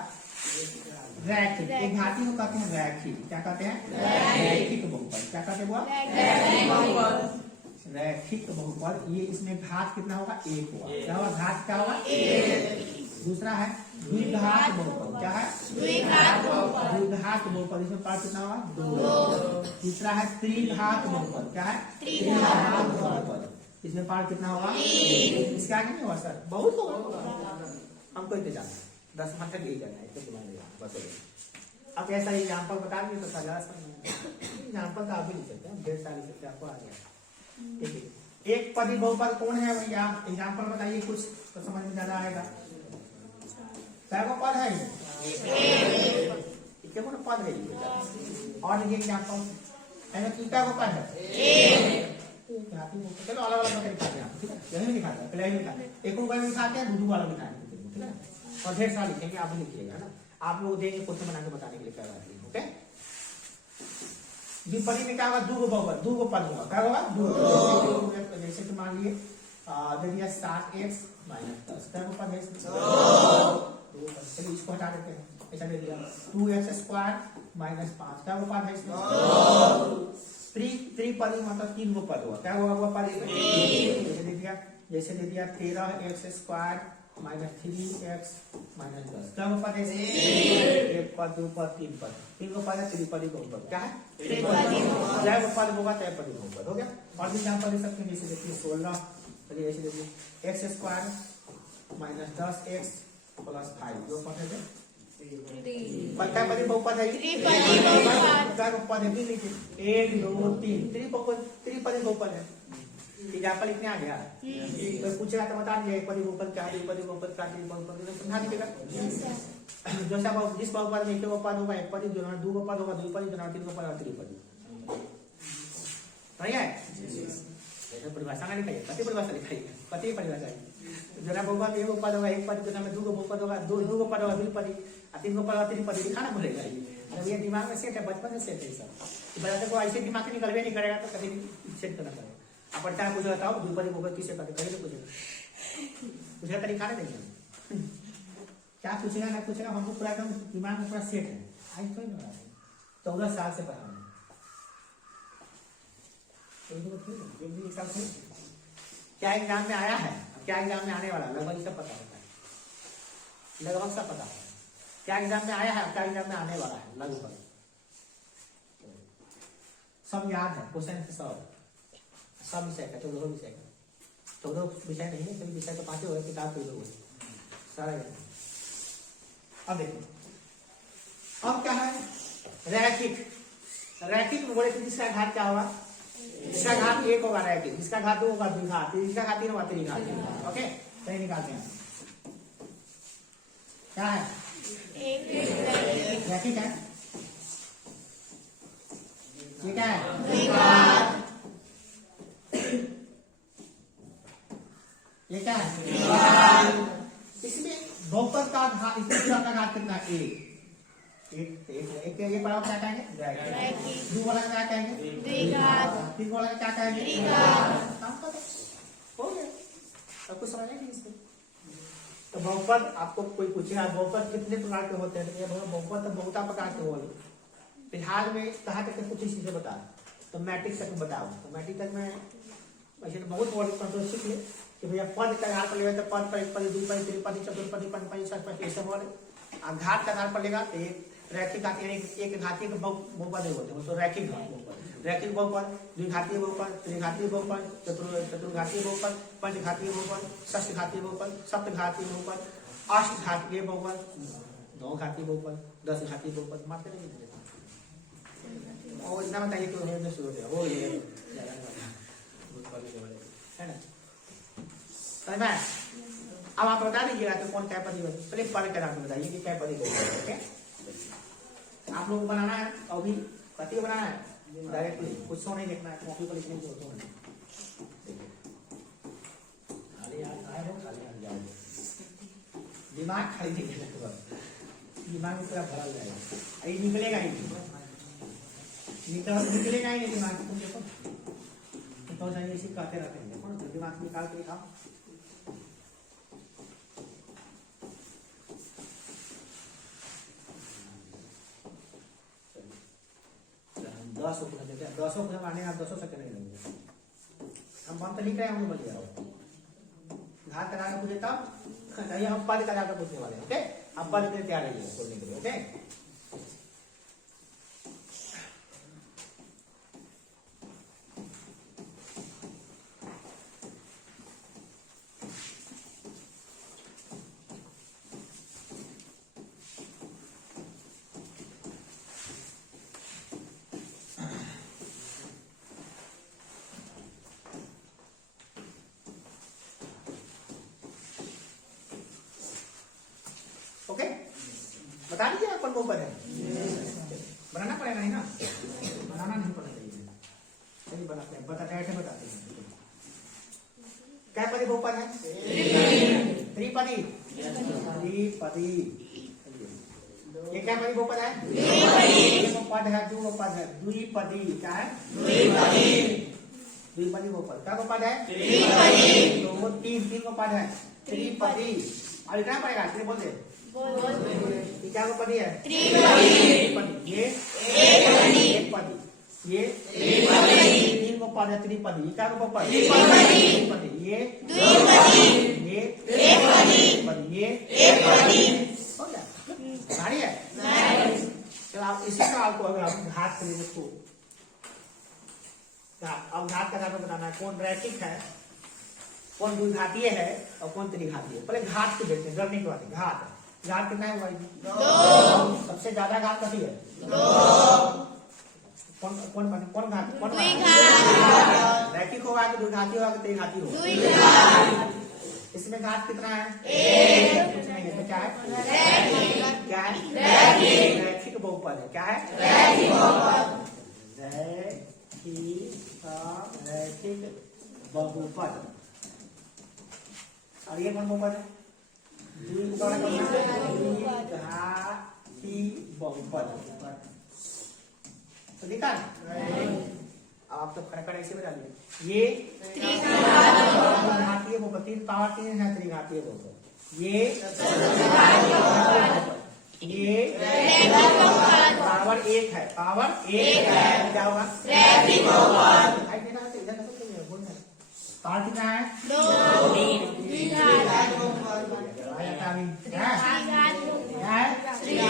रैखिक। एक घाती को कहते हैं रैखिक। क्या कहते हैं? रैखिक बहुपद। क्या कहते हैं? रैखिक बहुपद। ये इसमें घात कितना होगा? 1 होगा। क्या होगा? घात क्या होगा? 1। दूसरा है द्विघात बहुपद। क्या है? द्विघात बहुपद। इसमें पार्ट कितना होगा? 2। तीसरा है त्रिघात बहुपद। क्या है? त्रिघात बहुपद। इसमें पार्ट कितना होगा? 3। इसके आगे नहीं होगा सर, बहुत होगा, हमको इंतजाम 10 मिनट तक यही करना है, इसको दिमाग में बस। अब ऐसा एग्जाम्पल बता दिए तो सजा एग्जाम्पल तो आप भी लिख सकते हैं, ढेर सारी सकते आपको आ गया। ठीक है, एक पदी बहुपद कौन है भैया? एग्जाम्पल बताइए कुछ तो समझ में ज्यादा आएगा। क्या पद है? क्या पद है? और ये एग्जाम्पल क्या पद है? चलो अलग अलग करके दिखाते हैं, ठीक है? यही दिखाते हैं, पहले यही दिखाते हैं, एक को दिखाते हैं, दूसरा वाला दिखाएंगे, ठीक है? और ढेर सारा लिखेंगे, आप भी लिखिएगा ना, आप लोग देंगे क्वेश्चन बना के बताने के लिए क्या बात है। ओके, द्विपदी में क्या होगा? दो बहुपद, दो पद होगा। क्या होगा? दो। जैसे कि मान लिए दे दिया 7x - 10, क्या पद है? चलिए इसको हटा देते हैं। ऐसा दे दिया 2x² - 5, क्या पद है इसमें? त्रिपदी मतलब 3 गो पद हुआ। क्या हुआ? पद जैसे दे दिया 13x² - 3x - 10, क्या पद है? 1 पद, 2 पद, 3 पद, 3 गो पद है, त्रिपदी बहुपद। क्या है? जय वो पद होगा तय पदी बहुपद। हो गया। और भी एग्जाम्पल दे सकते हैं, जैसे देखिए 16, चलिए ऐसे देखिए x² - 10x + 5, जो पद है क्या पदी बहुपद है? क्या बहुपद है? 1 2 3, त्रिपदी बहुपद है। एग्जाम्पल इतने आ गया, तो पूछेगा तो बता दिए पदी बहुपद क्या, द्विपदी बहुपद क्या, समझा दीजिएगा। जैसा जिस बहुपद में 1 पद होगा, 1 पदी, 2 पद होगा, 2 पदी, 3 पद और त्रिपदी। सही है? जैसे परिभाषा ना लिखाइए, पति परिभाषा लिखाइए, पति परिभाषा जना बहुपद 1 पद होगा, 1 पद, जना में 2 बहुपद होगा, 2 पद होगा, द्विपदी, 3 पद और त्रिपदी लिखाना पड़ेगा। ये दिमाग में सेट है, बचपन से सेट है सब। बच्चे को ऐसे दिमाग से निकलवे नहीं करेगा तो कभी सेट करना पड़ेगा। अब पढ़ता पूछा बताओ द्विपदी बहुपद किसे कहते? कहीं नहीं पूछेगा, पूछेगा तरीका नहीं देंगे, क्या पूछेगा ना पूछेगा, हमको पूरा एकदम दिमाग में पूरा सेट है। आज थोड़ी ना 14 साल से पढ़ा हूँ, एक साल से क्या एग्जाम में आया है, क्या एग्जाम में आने वाला, लगभग सब पता होता है, लगभग सब पता होता है। क्या एग्जाम में आया है, क्या एग्जाम में आने वाला है लगभग सब याद है, क्वेश्चन सब विषय का 14 विषय का, 14 विषय नहीं है, सभी विषय का 5 हो गए, किताब के 2 सारा याद। अब देखो अब क्या है रैखिक। रैखिक में बोले जिसका घात क्या होगा, जिसका घात 1 होगा रैखिक, जिसका घात 2 होगा द्विघात, जिसका घात 3 होगा त्रिघात। ओके सही निकालते हैं क्या है रैखिक है, ये क्या है ये क्या है इसमें बहुपद का घात, इसमें पूरा का घात कितना है 1 एक वाला क्या कहेंगे दो वाला क्या कहेंगे द्विघात, तीन वाला क्या कहेंगे त्रिघात। हो गया सब कुछ समझ नहीं इसमें। तो बहुपद आपको कोई पूछेगा बहुपद कितने प्रकार के होते हैं, बहुपद तो बहुत प्रकार के होंगे। फिलहाल में कहाँ तक कुछ इसी से बता, तो मैट्रिक तक बताओ, तो मैट्रिक तक में वैसे बहुत कंट्रोल सीख ले कि भैया पद का आधार पर लेगा तो पद पर 1 पद 2 पद 3 पद 4 पद 5 पद 6 पद ये सब वाले। घात का आधार पर लेगा तो रैखिक घात एक घातीय बहुपद होते हैं तो रैखिक बहुपद, रैखिक बहुपद, द्विघातीय बहुपद, त्रिघातीय बहुपद, चतुर्घातीय बहुपद, पंचघातीय बहुपद, षष्ठघातीय बहुपद, सप्तघातीय बहुपद, अष्टघातीय बहुपद, 9 घातीय बहुपद, 10 घातीय बहुपद। मात्र नहीं और इतना बताइए तो है शुरू हो वो ये है ना। समझ में अब आप बता दीजिएगा तो कौन क्या पदी होगा, चलिए पद के नाम बताइए कि क्या पदी होगा। ओके आप लोग को बनाना है और भी पति को बनाना है डायरेक्टली, कुछ नहीं देखना है, कॉपी पर लिखने की जरूरत नहीं। दिमाग खाली दिखेगा, दिमाग में पूरा भरा जाएगा, ये निकलेगा ही निकलेगा ही दिमाग। तुम देखो तो चाहिए इसी कहते रहते हैं, देखो दिमाग निकाल के खाओ। दस देते हैं, 10 को आने आप 10 सेकंड नहीं लगेंगे। हम तो लिख रहे हैं, हम बोलिए घात करा कर पूछे तब हम पद करा कर पूछने वाले। ओके आप पद के लिए तैयार रहिए बोलने के लिए। ओके ओके बता दीजिए कौन बहुपद है, बनाना पड़ेगा नहीं ना, बनाना नहीं पड़ना चाहिए, सही बनाते हैं, बताते हैं क्या पदी बहुपद है त्रिपदी, त्रिपदी ये क्या पदी बहुपद है पद है दो पद है द्विपदी, क्या है द्विपदी बहुपद, क्या बहुपद है दो तीन को पद है त्रिपदी। अब लिखना पड़ेगा इसलिए बोल दे क्या पदी है त्रिपदी, ये एक पदी, ये 3 को पद है त्रिपदी, क्या पद त्रिपदी, ये त्रिपदी, ये हो गया भारी है। चलो आप इसी का आपको अगर आप घात करिए इसको, अब घात का नाम बताना है कौन रैखिक है, कौन द्विघातीय है और कौन त्रिघातीय है। पहले घात को देखते हैं, डरने की बात है। घात कितना है भाई 2, सबसे ज्यादा घात कभी है 2। कौन घात कौन रैखिक होगा कि द्विघाती होगा कि त्रिघाती होगा, इसमें घात कितना है 1, कुछ नहीं है तो क्या है क्या है रैखिक बहुपद है, क्या है रैखिक बहुपद। और ये कौन बहुपद है द्विघाती बहुपद। तो देखा आप तो खड़खड़ ऐसे बता दिए, ये त्रिघातीय बहुपद 3 पावर 3 है त्रिघातीय बहुपद, ये पावर 1 है, पावर 1 है, क्या होगा पावर कितना है 2, क्या है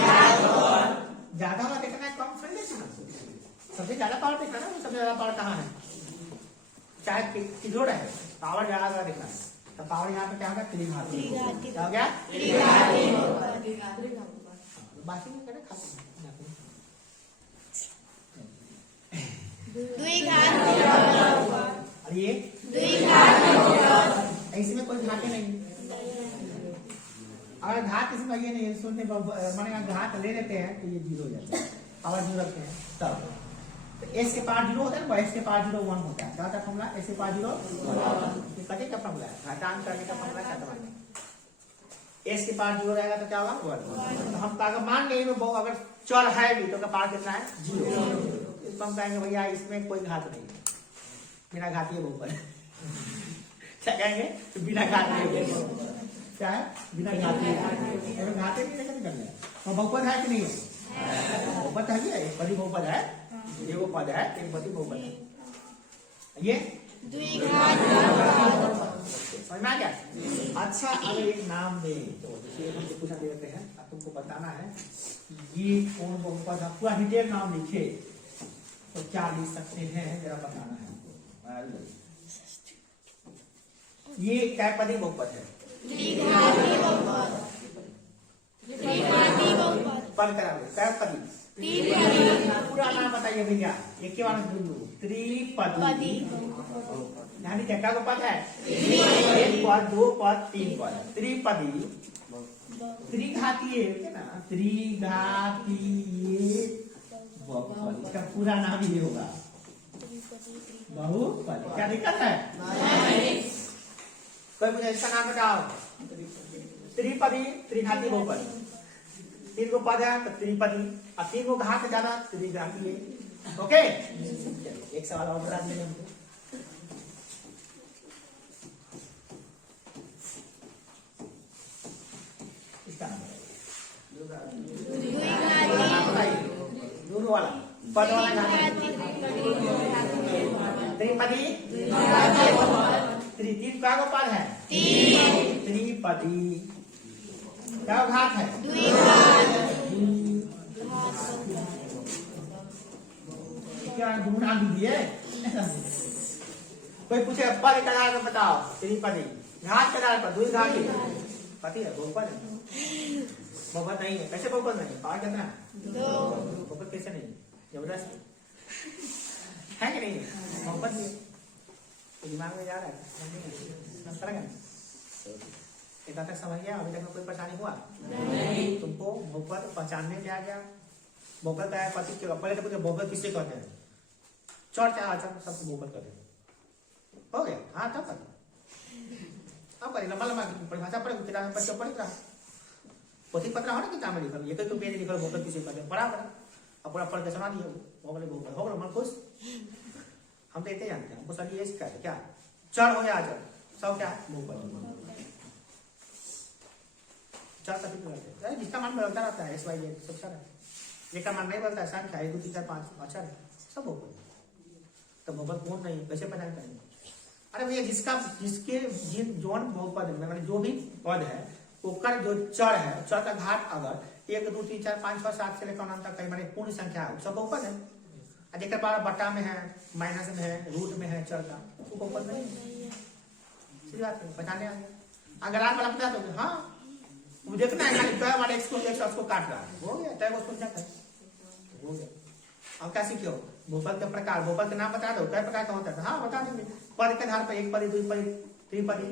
सबसे ज्यादा पावर कहाँ है, चाहे किधर है, पावर ज्यादा दिखना है, तो पावर यहाँ पे क्या होगा, त्रिघाती। क्या हो गया, बाकी में करे खाते और ये इसमें कोई घाटे नहीं, अगर घात इसमें ये नहीं सुनने माने घात ले लेते हैं तो ये 0 हो जाता है, पावर 0 रखते हैं तब तो एस के पावर 0 होता है ना, एस के पावर 0 1 होता है। क्या होता है फॉर्मूला, एस के पावर 0 कटे का फॉर्मूला है, घातांक करने का फॉर्मूला क्या दबाएंगे, एस के पावर 0 रहेगा तो क्या होगा 1। तो हम अगर मान लेंगे वो अगर चर है भी तो का पावर कितना है 0, इसको हम कहेंगे भैया इसमें कोई घात नहीं, बिना घातीय बहुपद। क्या कहेंगे, तो बिना घातीय, क्या है बिना घातीय, अगर घाते नहीं कैसे करना है, तो बहुपद है कि नहीं है, बहुपद है, एक पदी बहुपद है, ये वो पद है, एक पदी बहुपद है, ये समझ में आ गया। अच्छा अगर एक नाम दे तो हमसे पूछा देते हैं, अब तुमको बताना है ये कौन बहुपद है, पूरा डिटेल नाम लिखे तो क्या लिख सकते हैं, जरा बताना है। ये कैपदी बहुपद है, पद करा कैपदी, पूरा नाम बताइए भैया, एक के बाद त्रिपदी। यहाँ क्या को पद है, 1 पद 2 पद 3 पद, त्रिपदी, त्रिघातीय है ना, त्रिघातीय बहुपद, इसका पूरा नाम ये होगा बहुपद। क्या दिक्कत है, कोई मुझे इसका नाम बताओ, त्रिपदी त्रिघातीय बहुपद, 3 को पद है तो त्रिपदी, और 3 को घात ज्यादा त्रिघातीय। ओके, एक सवाल और बता दीजिए हमको, इसका नाम बताइए, दोनों वाला पद वाला त्रिपदी, 3 का पद है त्रिपदी, क्या घात है, क्या गुना दीजिए। कोई पूछे पद के आधार पर बताओ, त्रिपदी, घात के आधार पर द्विघाती, पति है बहुपद है, बहुपद नहीं है, कैसे बहुपद नहीं, पावर कितना है 2, बहुपद कैसे नहीं, जबरदस्त है कि नहीं, बहुपद भी तो दिमाग में जा रहा है, इतना तक समझ गया, अभी तक में कोई परेशानी हुआ नहीं, तुमको बहुपद पहचानने में आ गया, बहुपद का है पति, पहले तो पूछे बहुपद किससे कहते हैं, चौड़ क्या आचरण सबको बहुपद कहते हैं, हो गया, हाँ तब अब करें लंबा लंबा परिभाषा पढ़े, किताब में बच्चा पढ़ रहा, पोथी पत्र हो ना किताब में लिखल, एक पेज लिखल बहुपद किसे कहते हैं, बराबर अब पूरा पढ़ के सुना दिया, हो गए बहुपद, हो गए मन खुश, हम तो इतने जानते हैं, हमको सर ये कहते क्या चढ़ हो गया आचरण, सब क्या है बहुपद, जिसका मान बदलता रहता है, SY सब अच्छा है, जिसका मान नहीं बदलता है, संख्या 1 2 3 4 5 अच्छा है, सब बहुपद, तो बहुपद कौन नहीं कैसे पहचान करेंगे, अरे भैया जिसके जोन बहुपद में जो भी पद है ओकर जो चर है, चर का घात अगर 1 2 3 4 5 6 7 से लेकर अनंत तक कई माने पूर्ण संख्या है, सब बहुपद है, और जेकर पावर बट्टा में है, माइनस में है, रूट में है चर का, वो बहुपद नहीं, सीधी बात है, पहचानने आ गया। अगर आप वाला पता तो हाँ वो देखना है खाली क्या वाला x को काट रहा है, हो गया तय उसको जाता है, हो गया। अब क्या सीखो, बहुपद के प्रकार, बहुपद का नाम बता दो, कई प्रकार का होता है, हाँ बता देंगे, पद के आधार पर 1 पदी 2 पदी 3 पदी,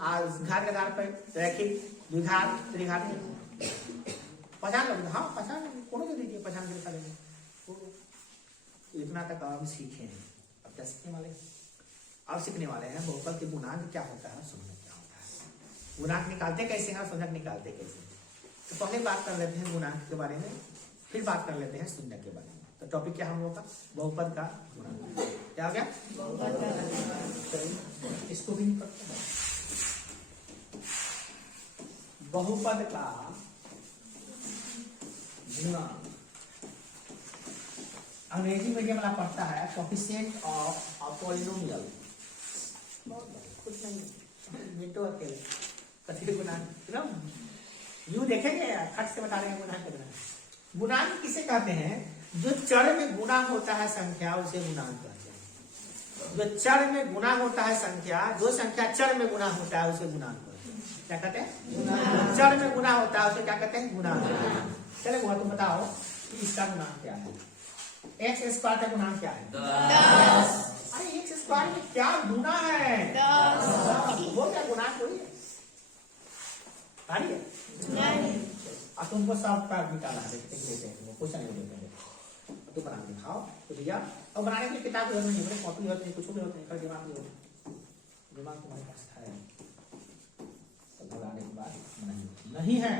घात के आधार पर रैखिक, द्विघात, त्रिघात, पहचान लो, हाँ पहचान कौन से दीजिए, पहचान के बता देंगे। इतना तक हम सीखे हैं, अब क्या सीखने वाले, अब सीखने वाले हैं बहुपद के गुणांक क्या होता है, संज्ञक क्या होता है, गुणांक निकालते कैसे हैं, संज्ञक निकालते कैसे, तो पहले बात कर लेते हैं गुणांक के बारे में, फिर बात कर लेते हैं संज्ञक के बारे में। तो टॉपिक क्या हम लोग का, बहुपद का गुणांक, क्या हो गया, इसको भी बहुपद का गुणांक, अंग्रेजी मीडियम वाला पढ़ता है कोएफिशिएंट ऑफ अ पॉलिनोमियल, कुछ नहीं मिनटों अकेले कथी गुणांक ना, यूं देखेंगे खट से बता रहे हैं गुणांक कितना, गुणांक किसे कहते हैं, जो चर में गुना होता है संख्या उसे गुणांक कहते हैं। जो चर में गुना होता है संख्या, जो संख्या चर में गुना होता है उसे गुणांक कहते हैं। क्या कहते हैं? चर में गुना होता है उसे क्या कहते हैं? गुणांक। चले वो तुम बताओ कि इसका गुणांक क्या है? एक्स स्क्वायर का गुणांक क्या है? 10। अरे एक्स स्क्वायर में क्या गुना है? 10। वो क्या गुणांक हुई है? नहीं। अब तुमको सब का निकाला है, वो क्वेश्चन नहीं देते हैं, तुम बना के दिखाओ तो भैया। और बनाने के लिए किताब की जरूरत नहीं है, कॉपी जरूरत नहीं, कुछ भी जरूरत नहीं, कर दिमाग की दिमाग तुम्हारे पास है, तो बनाने के बाद नहीं है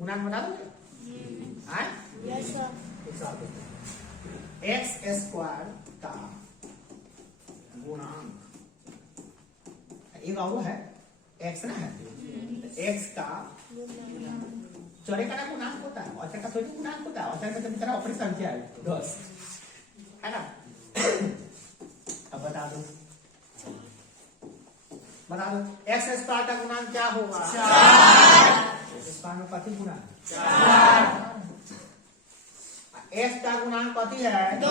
गुणांक बता दोगे? एक्स स्क्वायर का गुणांक एक और है एक्स ना है, एक्स का चौरे का गुणांक होता है, औचक का थोड़ी गुणांक होता है, औचक का तरह अपनी संख्या है 10 है ना। अब बता दो एक्स स्क्वायर का गुणांक क्या होगा? 4। स्क्वायर में कति गुना है? 4। एक्स का गुणांक कति है? 2।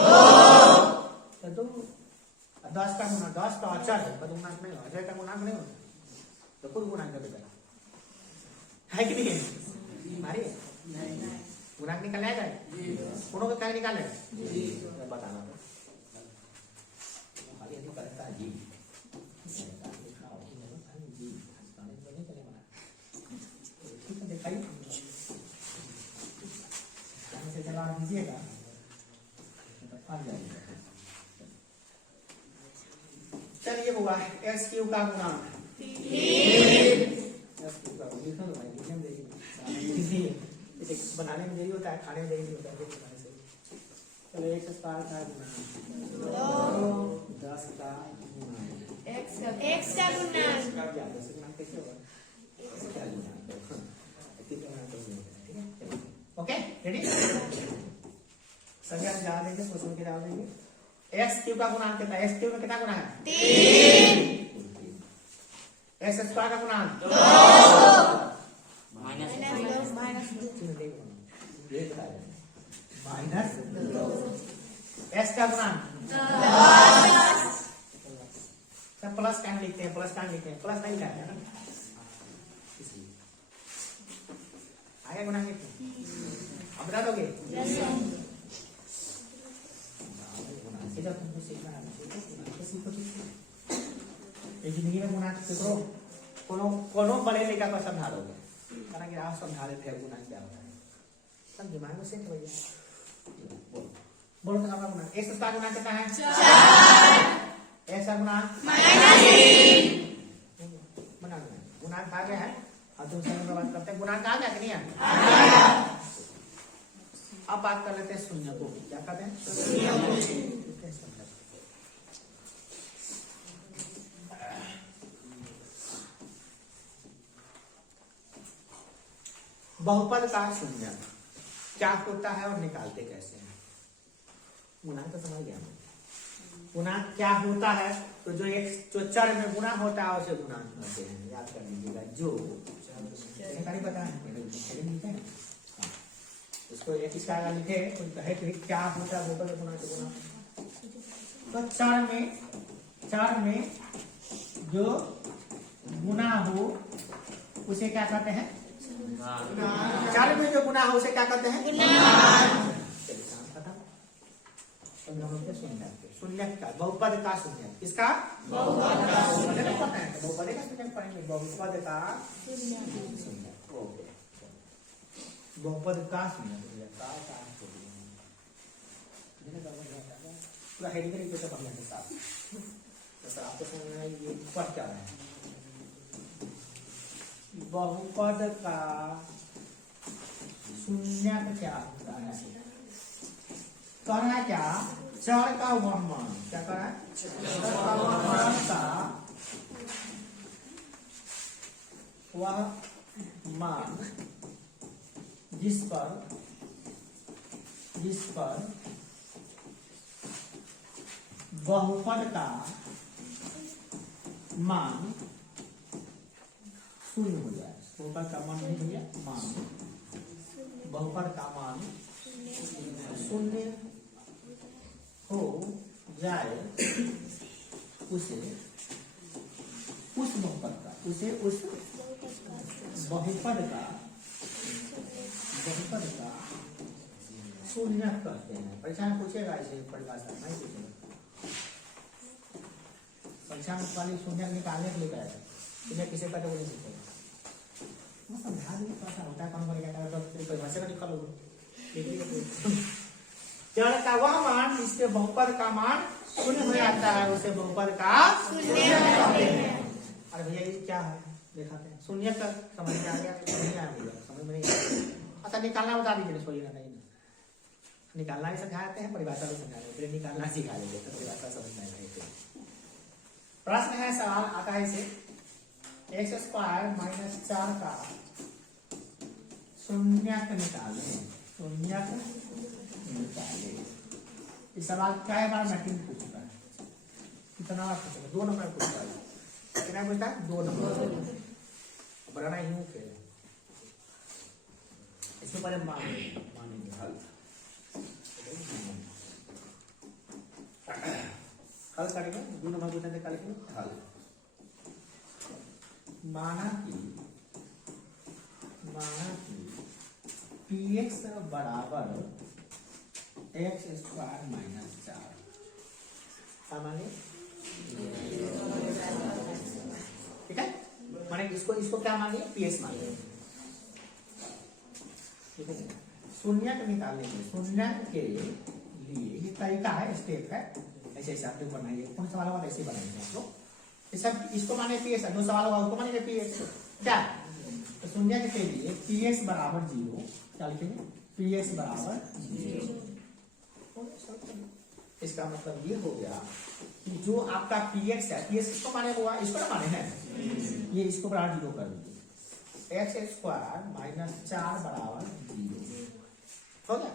10 का गुना 10 का अचर है, गुणांक नहीं होगा, अचर का गुणांक नहीं होता, तो खुद गुणांक कर देगा है कि नहीं? मारी गुणांक निकालना है, कोनो का निकाले बताना करता है जी। जवाब दीजिएगा आ जाएगा। चलिए हुआ एक्स क्यूब का गुणांक 3। बनाने में देरी होता है, खाने में देरी नहीं होता है। चलो एक्स स्क्वायर का गुणांक 10 का गुणांक एक्स का गुणांक कैसे होगा? Okay ready? सभी आप जवाब देंगे, क्वेश्चन के जवाब देंगे। एक्स क्यूब का गुणांक कितना है? एक्स क्यूब में कितना गुना है? 3। एक्स स्क्वायर का गुणांक 2 माइनस 2 एक्स का गुणांक 10। सब प्लस का लिखते हैं, प्लस का लिखते हैं, प्लस नहीं लिखा है ना, आगे गुणांक लिखते हैं। अब बता दोगे? तुमको सीखना है, जिंदगी में गुणांक सीखो, कोनो बड़े लेकर को समझा दोगे, कारण कि आप समझा देते हैं गुणांक क्या होता है, सब दिमाग में सेट भैया। बोलो तो आपका गुणांक एक्स का गुणांक कितना है? 4। एक्स का गुणांक -3 बना दो, गुणांक आ गया है। अब दूसरे में बात करते हैं, गुणांक आ गया कि नहीं आया? अब बात कर लेते हैं शून्य को, क्या कहते हैं? बहुपद का शून्य क्या होता है और निकालते कैसे हैं? गुणांक तो समझ गया। गुणांक क्या होता है? तो जो एक जो चर में गुना होता है उसे गुणांक कहते हैं, याद कर लीजिएगा। जो पता है उसको एक इसका लिखे तो कहे कि क्या होता है बहुपद गुणा से गुना। तो चर में जो गुना हो उसे क्या कहते हैं? चर में जो गुना हो उसे क्या कहते हैं? शून्य का बहुपद का शून्य, किसका? बहुपद का शून्य। बहुपद का शून्य पढ़ेंगे, बहुपद का शून्य। बहुपद का शून्य पूरा हेडिंग करके तो पढ़ना है साहब, तो सर आपको समझ में ये पढ़ क्या रहा है? बहुपद का शून्य क्या होता है? करना क्या? चर का वह मान, क्या करना है? वह मान जिस पर बहुपद का मान शून्य हो जाए, बहुपद का मान नहीं भैया, मान बहुपद का मान शून्य हो जाए उसे उस बहुपद का शून्य कहते हैं। परीक्षा में पूछेगा इसे परिभाषा नहीं पूछेगा, परीक्षा में खाली शून्य निकालने के लिए कहा था, शून्य किसे कहते वो नहीं पूछेगा। मैं समझा नहीं पाता होता है कौन बोलेगा तो परिभाषा का निकालो। जड़ का वह मान जिसके बहुपद का मान शून्य हो जाता है उसे बहुपद का शून्य कहते हैं। अरे भैया ये क्या है दिखाते हैं, शून्य का समझ में आ गया, समझ में आया भैया, समझ में नहीं आया। अच्छा निकालना बता दीजिए, छोड़िए ना, नहीं निकालना भी समझाते हैं, परिभाषा भी समझा रहे, फिर निकालना सिखा देंगे तो परिभाषा समझ में आएगा। प्रश्न है, सवाल आता है इसे x स्क्वायर माइनस 4 का शून्यक निकालें, शून्यक निकालें। इस सवाल क्या है, बार मैट्रिक पूछ चुका है, कितना बार पूछेगा, 2 नंबर पूछता है, कितना पूछता है 2 नंबर। बनाना यूं खेल, इसमें पहले मानेंगे हल करेंगे, 2 नंबर पूछने से करेंगे हल। माना कि px बराबर x स्क्वायर माइनस 4, सामान्य ठीक है। माने इसको क्या मानिए, px मानिए, ठीक है। शून्यक निकालने के, शून्यक के लिए ये तरीका है, स्टेप है, ऐसे ऐसे आप बनाइए, कौन सवाल होगा ऐसे बनाएंगे आप लोग। सब इसको माने px, 2 सवाल होगा उसको मानेंगे px, क्या तो शून्य के लिए px बराबर 0, क्या लिखेंगे px बराबर 0। इसका मतलब ये हो गया कि जो आपका px है, px किसको माने हुआ, इसको ना माने हैं, ये इसको बराबर 0 कर दीजिए, x स्क्वायर माइनस 4 बराबर 0 हो गया।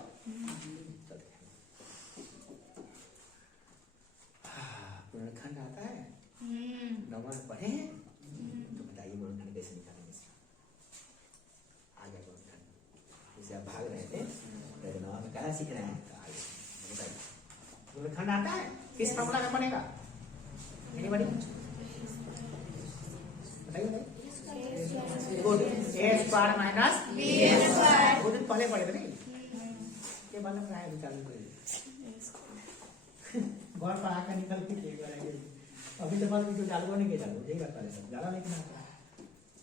पूर्णखंड आता है, नंबर पढ़े हैं तो बताइए पूर्णखंड कैसे निकालेंगे। आगे पूर्णखंड, जैसे आप भाग रहे थे कहा सीख रहे हैं, बताइए पूर्णखंड आता है, किस फॉर्मूला में बनेगा, एनीबॉडी बताइए। a square minus b square, वो दिन पहले पढ़े थे नहीं, ये मतलब क्या है निकालने के लिए गौर पढ़ा कर निकल के अभी तो बस वीडियो चालू नहीं किया, यही करता है सब ज्यादा, लेकिन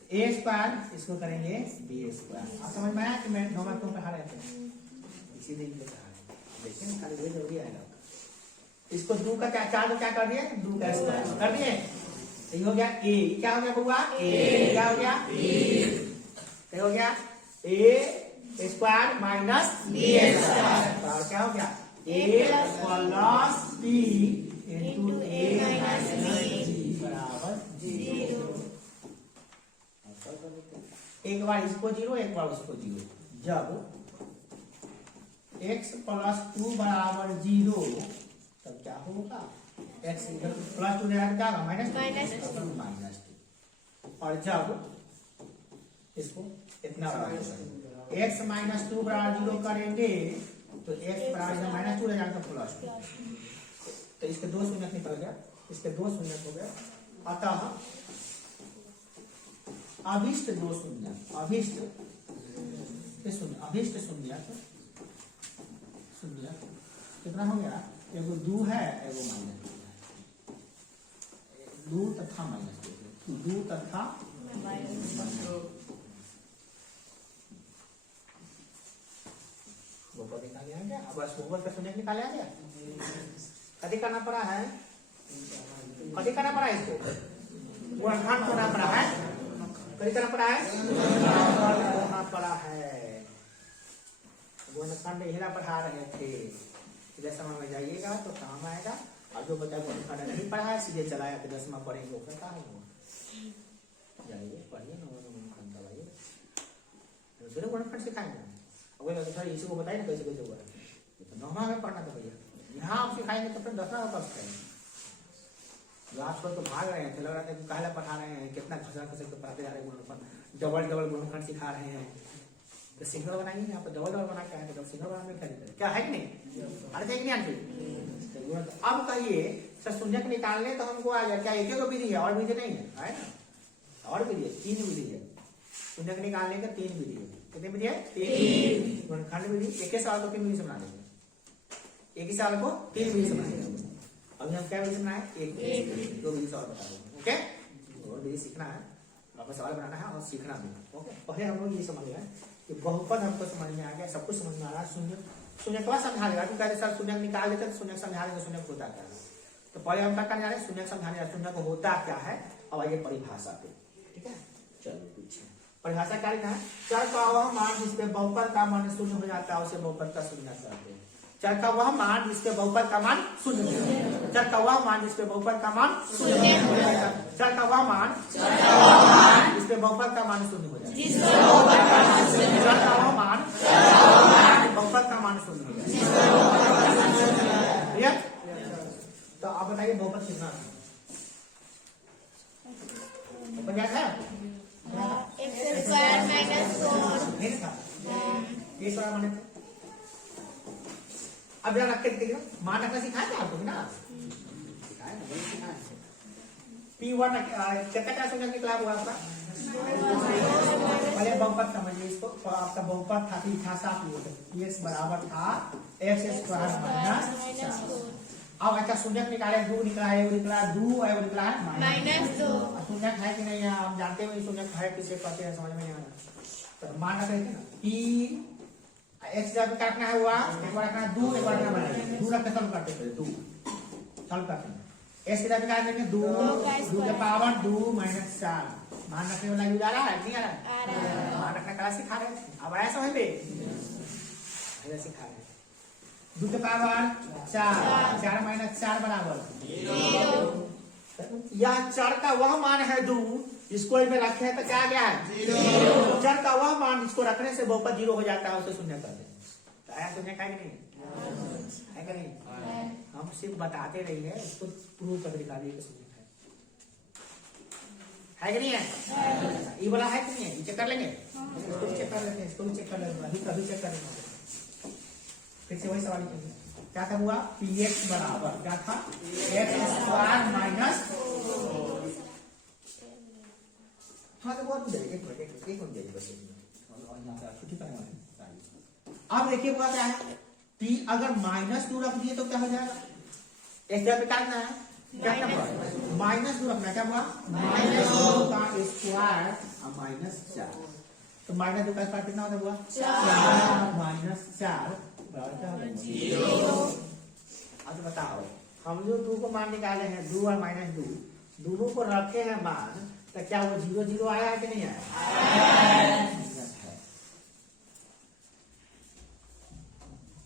a स्क्वायर इसको करेंगे b स्क्वायर। आप समझ में आया कि मैं नंबर क्यों पढ़ा रहे थे, इसी दिन पे पढ़ा रहे, देखिए खाली वही जरूरी आएगा। इसको 2 का क्या 4 को क्या कर दिए, 2 का स्क्वायर कर दिए, ये हो गया a, क्या हो गया बुआ a, क्या हो गया क्या हो गया a square minus b square, और क्या हो गया a plus b into a minus b बराबर 0। एक बार इसको 0, एक बार उसको 0, जब x प्लस 2 बराबर 0 तब क्या होगा, x इधर प्लस 2 जाएगा क्या माइनस 2, और जब इसको इतना बराबर x माइनस 2 बराबर 0 करेंगे तो x बराबर माइनस 2 रह जाएगा प्लस 2, तो इसके 2 शून्य निकल गया, इसके 2 शून्य हो गया, अतः अभिष्ट 2 शून्य, अभिष्ट शून्य कितना हो गया, एगो 2 है एगो माइनस 2 तथा माइनस 2 तथा ऊपर निकाल गया क्या, अब बस ऊपर का शून्य निकाल गया, कभी करना पड़ा है, कभी करना पड़ा है, इसको गुणनखंड होना पड़ा है, कभी करना पड़ा है, होना पड़ा है, गुणनखंड हिला पढ़ा रहे थे, जैसे समय में जाइएगा तो काम आएगा, और जो बच्चा गुणनखंड नहीं पढ़ा है सीधे चलाया तो 10वां पढ़ेंगे वो करता है, जाइए पढ़िए गुणनखंड दबाइए, फिर गुणनखंड सिखाएंगे, अगर इसी को बताइए ना कैसे कैसे हुआ है, तो 9वां में पढ़ना था भैया, यहाँ आप सिखाएंगे तो फिर 10वां में कब सिखाएंगे, क्लास पर तो भाग रहे थे, लग रहा था कि काहे पढ़ा रहे हैं, कितना घसरा घसर के पढ़ाते जा रहे हैं, गुणनखंड डबल गुणनखंड सिखा रहे हैं। तो सिंगल बनाइए, यहाँ पर डबल बना के आए, सिंगल बनाने में क्या है कि नहीं? अरे थे कि नहीं आंटी? अब कहिए सर शून्य निकालने तो हमको आ गया, क्या एक ही विधि है और विधि नहीं है ना? और विधि है, 3 विधि है शून्य निकालने का, 3 विधि है। कितनी विधि है? 3 गुणनखंड विधि। एक ही सवाल को 3 विधि से बना देंगे, एक ही सवाल को 3 विधि से बनाएंगे। अभी हम क्या विधि से बनाए? एक 2 विधि से और बता देंगे। ओके, और विधि सीखना है, आपको सवाल बनाना है और सीखना भी। ओके, पहले हम लोग ये समझ रहे हैं कि बहुपद हमको समझ में आ गया, सब कुछ समझ में आ रहा है। शून्य के बाद समझा देगा, क्योंकि सर शून्य निकाल देते तो शून्य समझा देते, शून्य होता क्या है। तो पहले हम क्या करने जा रहे हैं? शून्य समझाने, शून्य को होता क्या है। अब आइए परिभाषा पे, ठीक है? चलिए पीछे परिभाषा क्या लिखा है? चर का वह मान जिसपे बहुपद का मान शून्य हो जाता है उसे बहुपद का शून्य कहते हैं। चर का वह मान जिसपे बहुपद का मान शून्य हो जाता है। चर का वह मान जिसपे बहुपद का मान शून्य हो जाता है। चर का वह मान जिसपे बहुपद का मान शून्य हो जाता है। चर का वह मान बहुपद का मान शून्य हो जाता है। तो आप बताइए बहुपद कितना है? है x स्क्वायर माइनस 4 नहीं था, ये सारा माने थे। अब यार रख के देखिए, मान रखना सिखाया था आपको ना? सिखाया ना, वही सिखाया है। P1 कितना क्या शून्य निकला हुआ आपका? पहले बहुपद समझिए इसको, तो आपका बहुपद था 3 x बराबर था x स्क्वायर माइनस 4। अब अच्छा शून्य निकाले, 2 निकला है, वो निकला 2 है, वो निकला है -2। शून्य है कि नहीं? हम जानते हैं शून्य है, किसे कहते हैं समझ में नहीं आया। तो मान रखते हैं ना p x जब काटना है हुआ, एक बार रखना 2, एक बार रखना -2, 2 रख के सॉल्व करते हैं, 2 सॉल्व करते हैं। x जब निकाल देंगे 2 की पावर 2 - 4। मान रखने वाला यूज आ रहा है नहीं आ रहा? मान रखना कला सिखा रहे हैं, अब आया समझ में? सिखा रहे हैं 2 की पावर 4, 4 - 4 बराबर 0। यह चर का वह मान है 2 जिसको इसमें रखे हैं, तो क्या गया है? 0। चर का वह मान जिसको रखने से बहुपद 0 हो जाता है उसे शून्य कर दें। तो आया शून्य का नहीं है कि नहीं? हम सिर्फ बताते रही है, इसको प्रूव कर दिखाइए कि शून्य है कि नहीं है? ये वाला है कि नहीं है? चेक कर लेंगे, इसको भी चेक कर लेते हैं, इसको भी चेक कर लेंगे, अभी कभी चेक कर लेंगे। फिर से वही सवाल क्या था हुआ? px बराबर क्या था? x स्क्वायर माइनस, हाँ तो बहुत एक मिनट बस, अब देखिए हुआ क्या है? p अगर -2 रख दिए तो क्या हो जाएगा? x जब काटना है क्या करना? -2 रखना, क्या हुआ? -2 का स्क्वायर -4। तो -2 का स्क्वायर कितना होता हुआ? 4 - 4 0। अब बताओ, हम जो 2 को मान निकाले हैं, 2 और -2 दोनों को रखे हैं मान, तो क्या वो 0 0 आया है कि नहीं आया?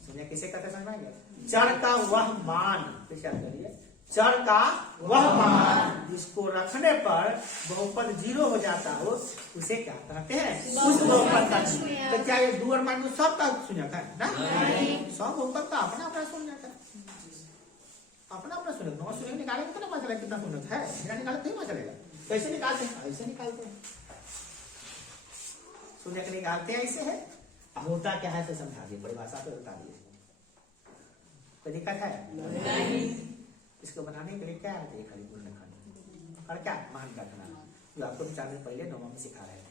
सुनिए किसे कहते समझ में आएगा? चर का वह मान, विचार करिए, चर का वह मान जिसको रखने पर बहुपद 0 हो जाता हो उसे क्या कहते हैं? उस बहुपद का। तो क्या ये 2 और -2 सब का शून्य है ना? सब बहुपद का अपना अपना शून्य है, अपना अपना शून्य। 9 शून्य निकालेंगे तो ना पता चलेगा कितना शून्य है, बिना निकाले नहीं पता चलेगा। कैसे निकालते हैं? ऐसे निकालते हैं, शून्य निकालते हैं ऐसे है। होता क्या है समझा दिए, परिभाषा पे बता दिए, कोई दिक्कत है? इसको बनाने के लिए क्या है? खाली गुणनखंड और क्या मान रखना, जो आपको 4 दिन पहले 9वां में सिखा रहे हैं।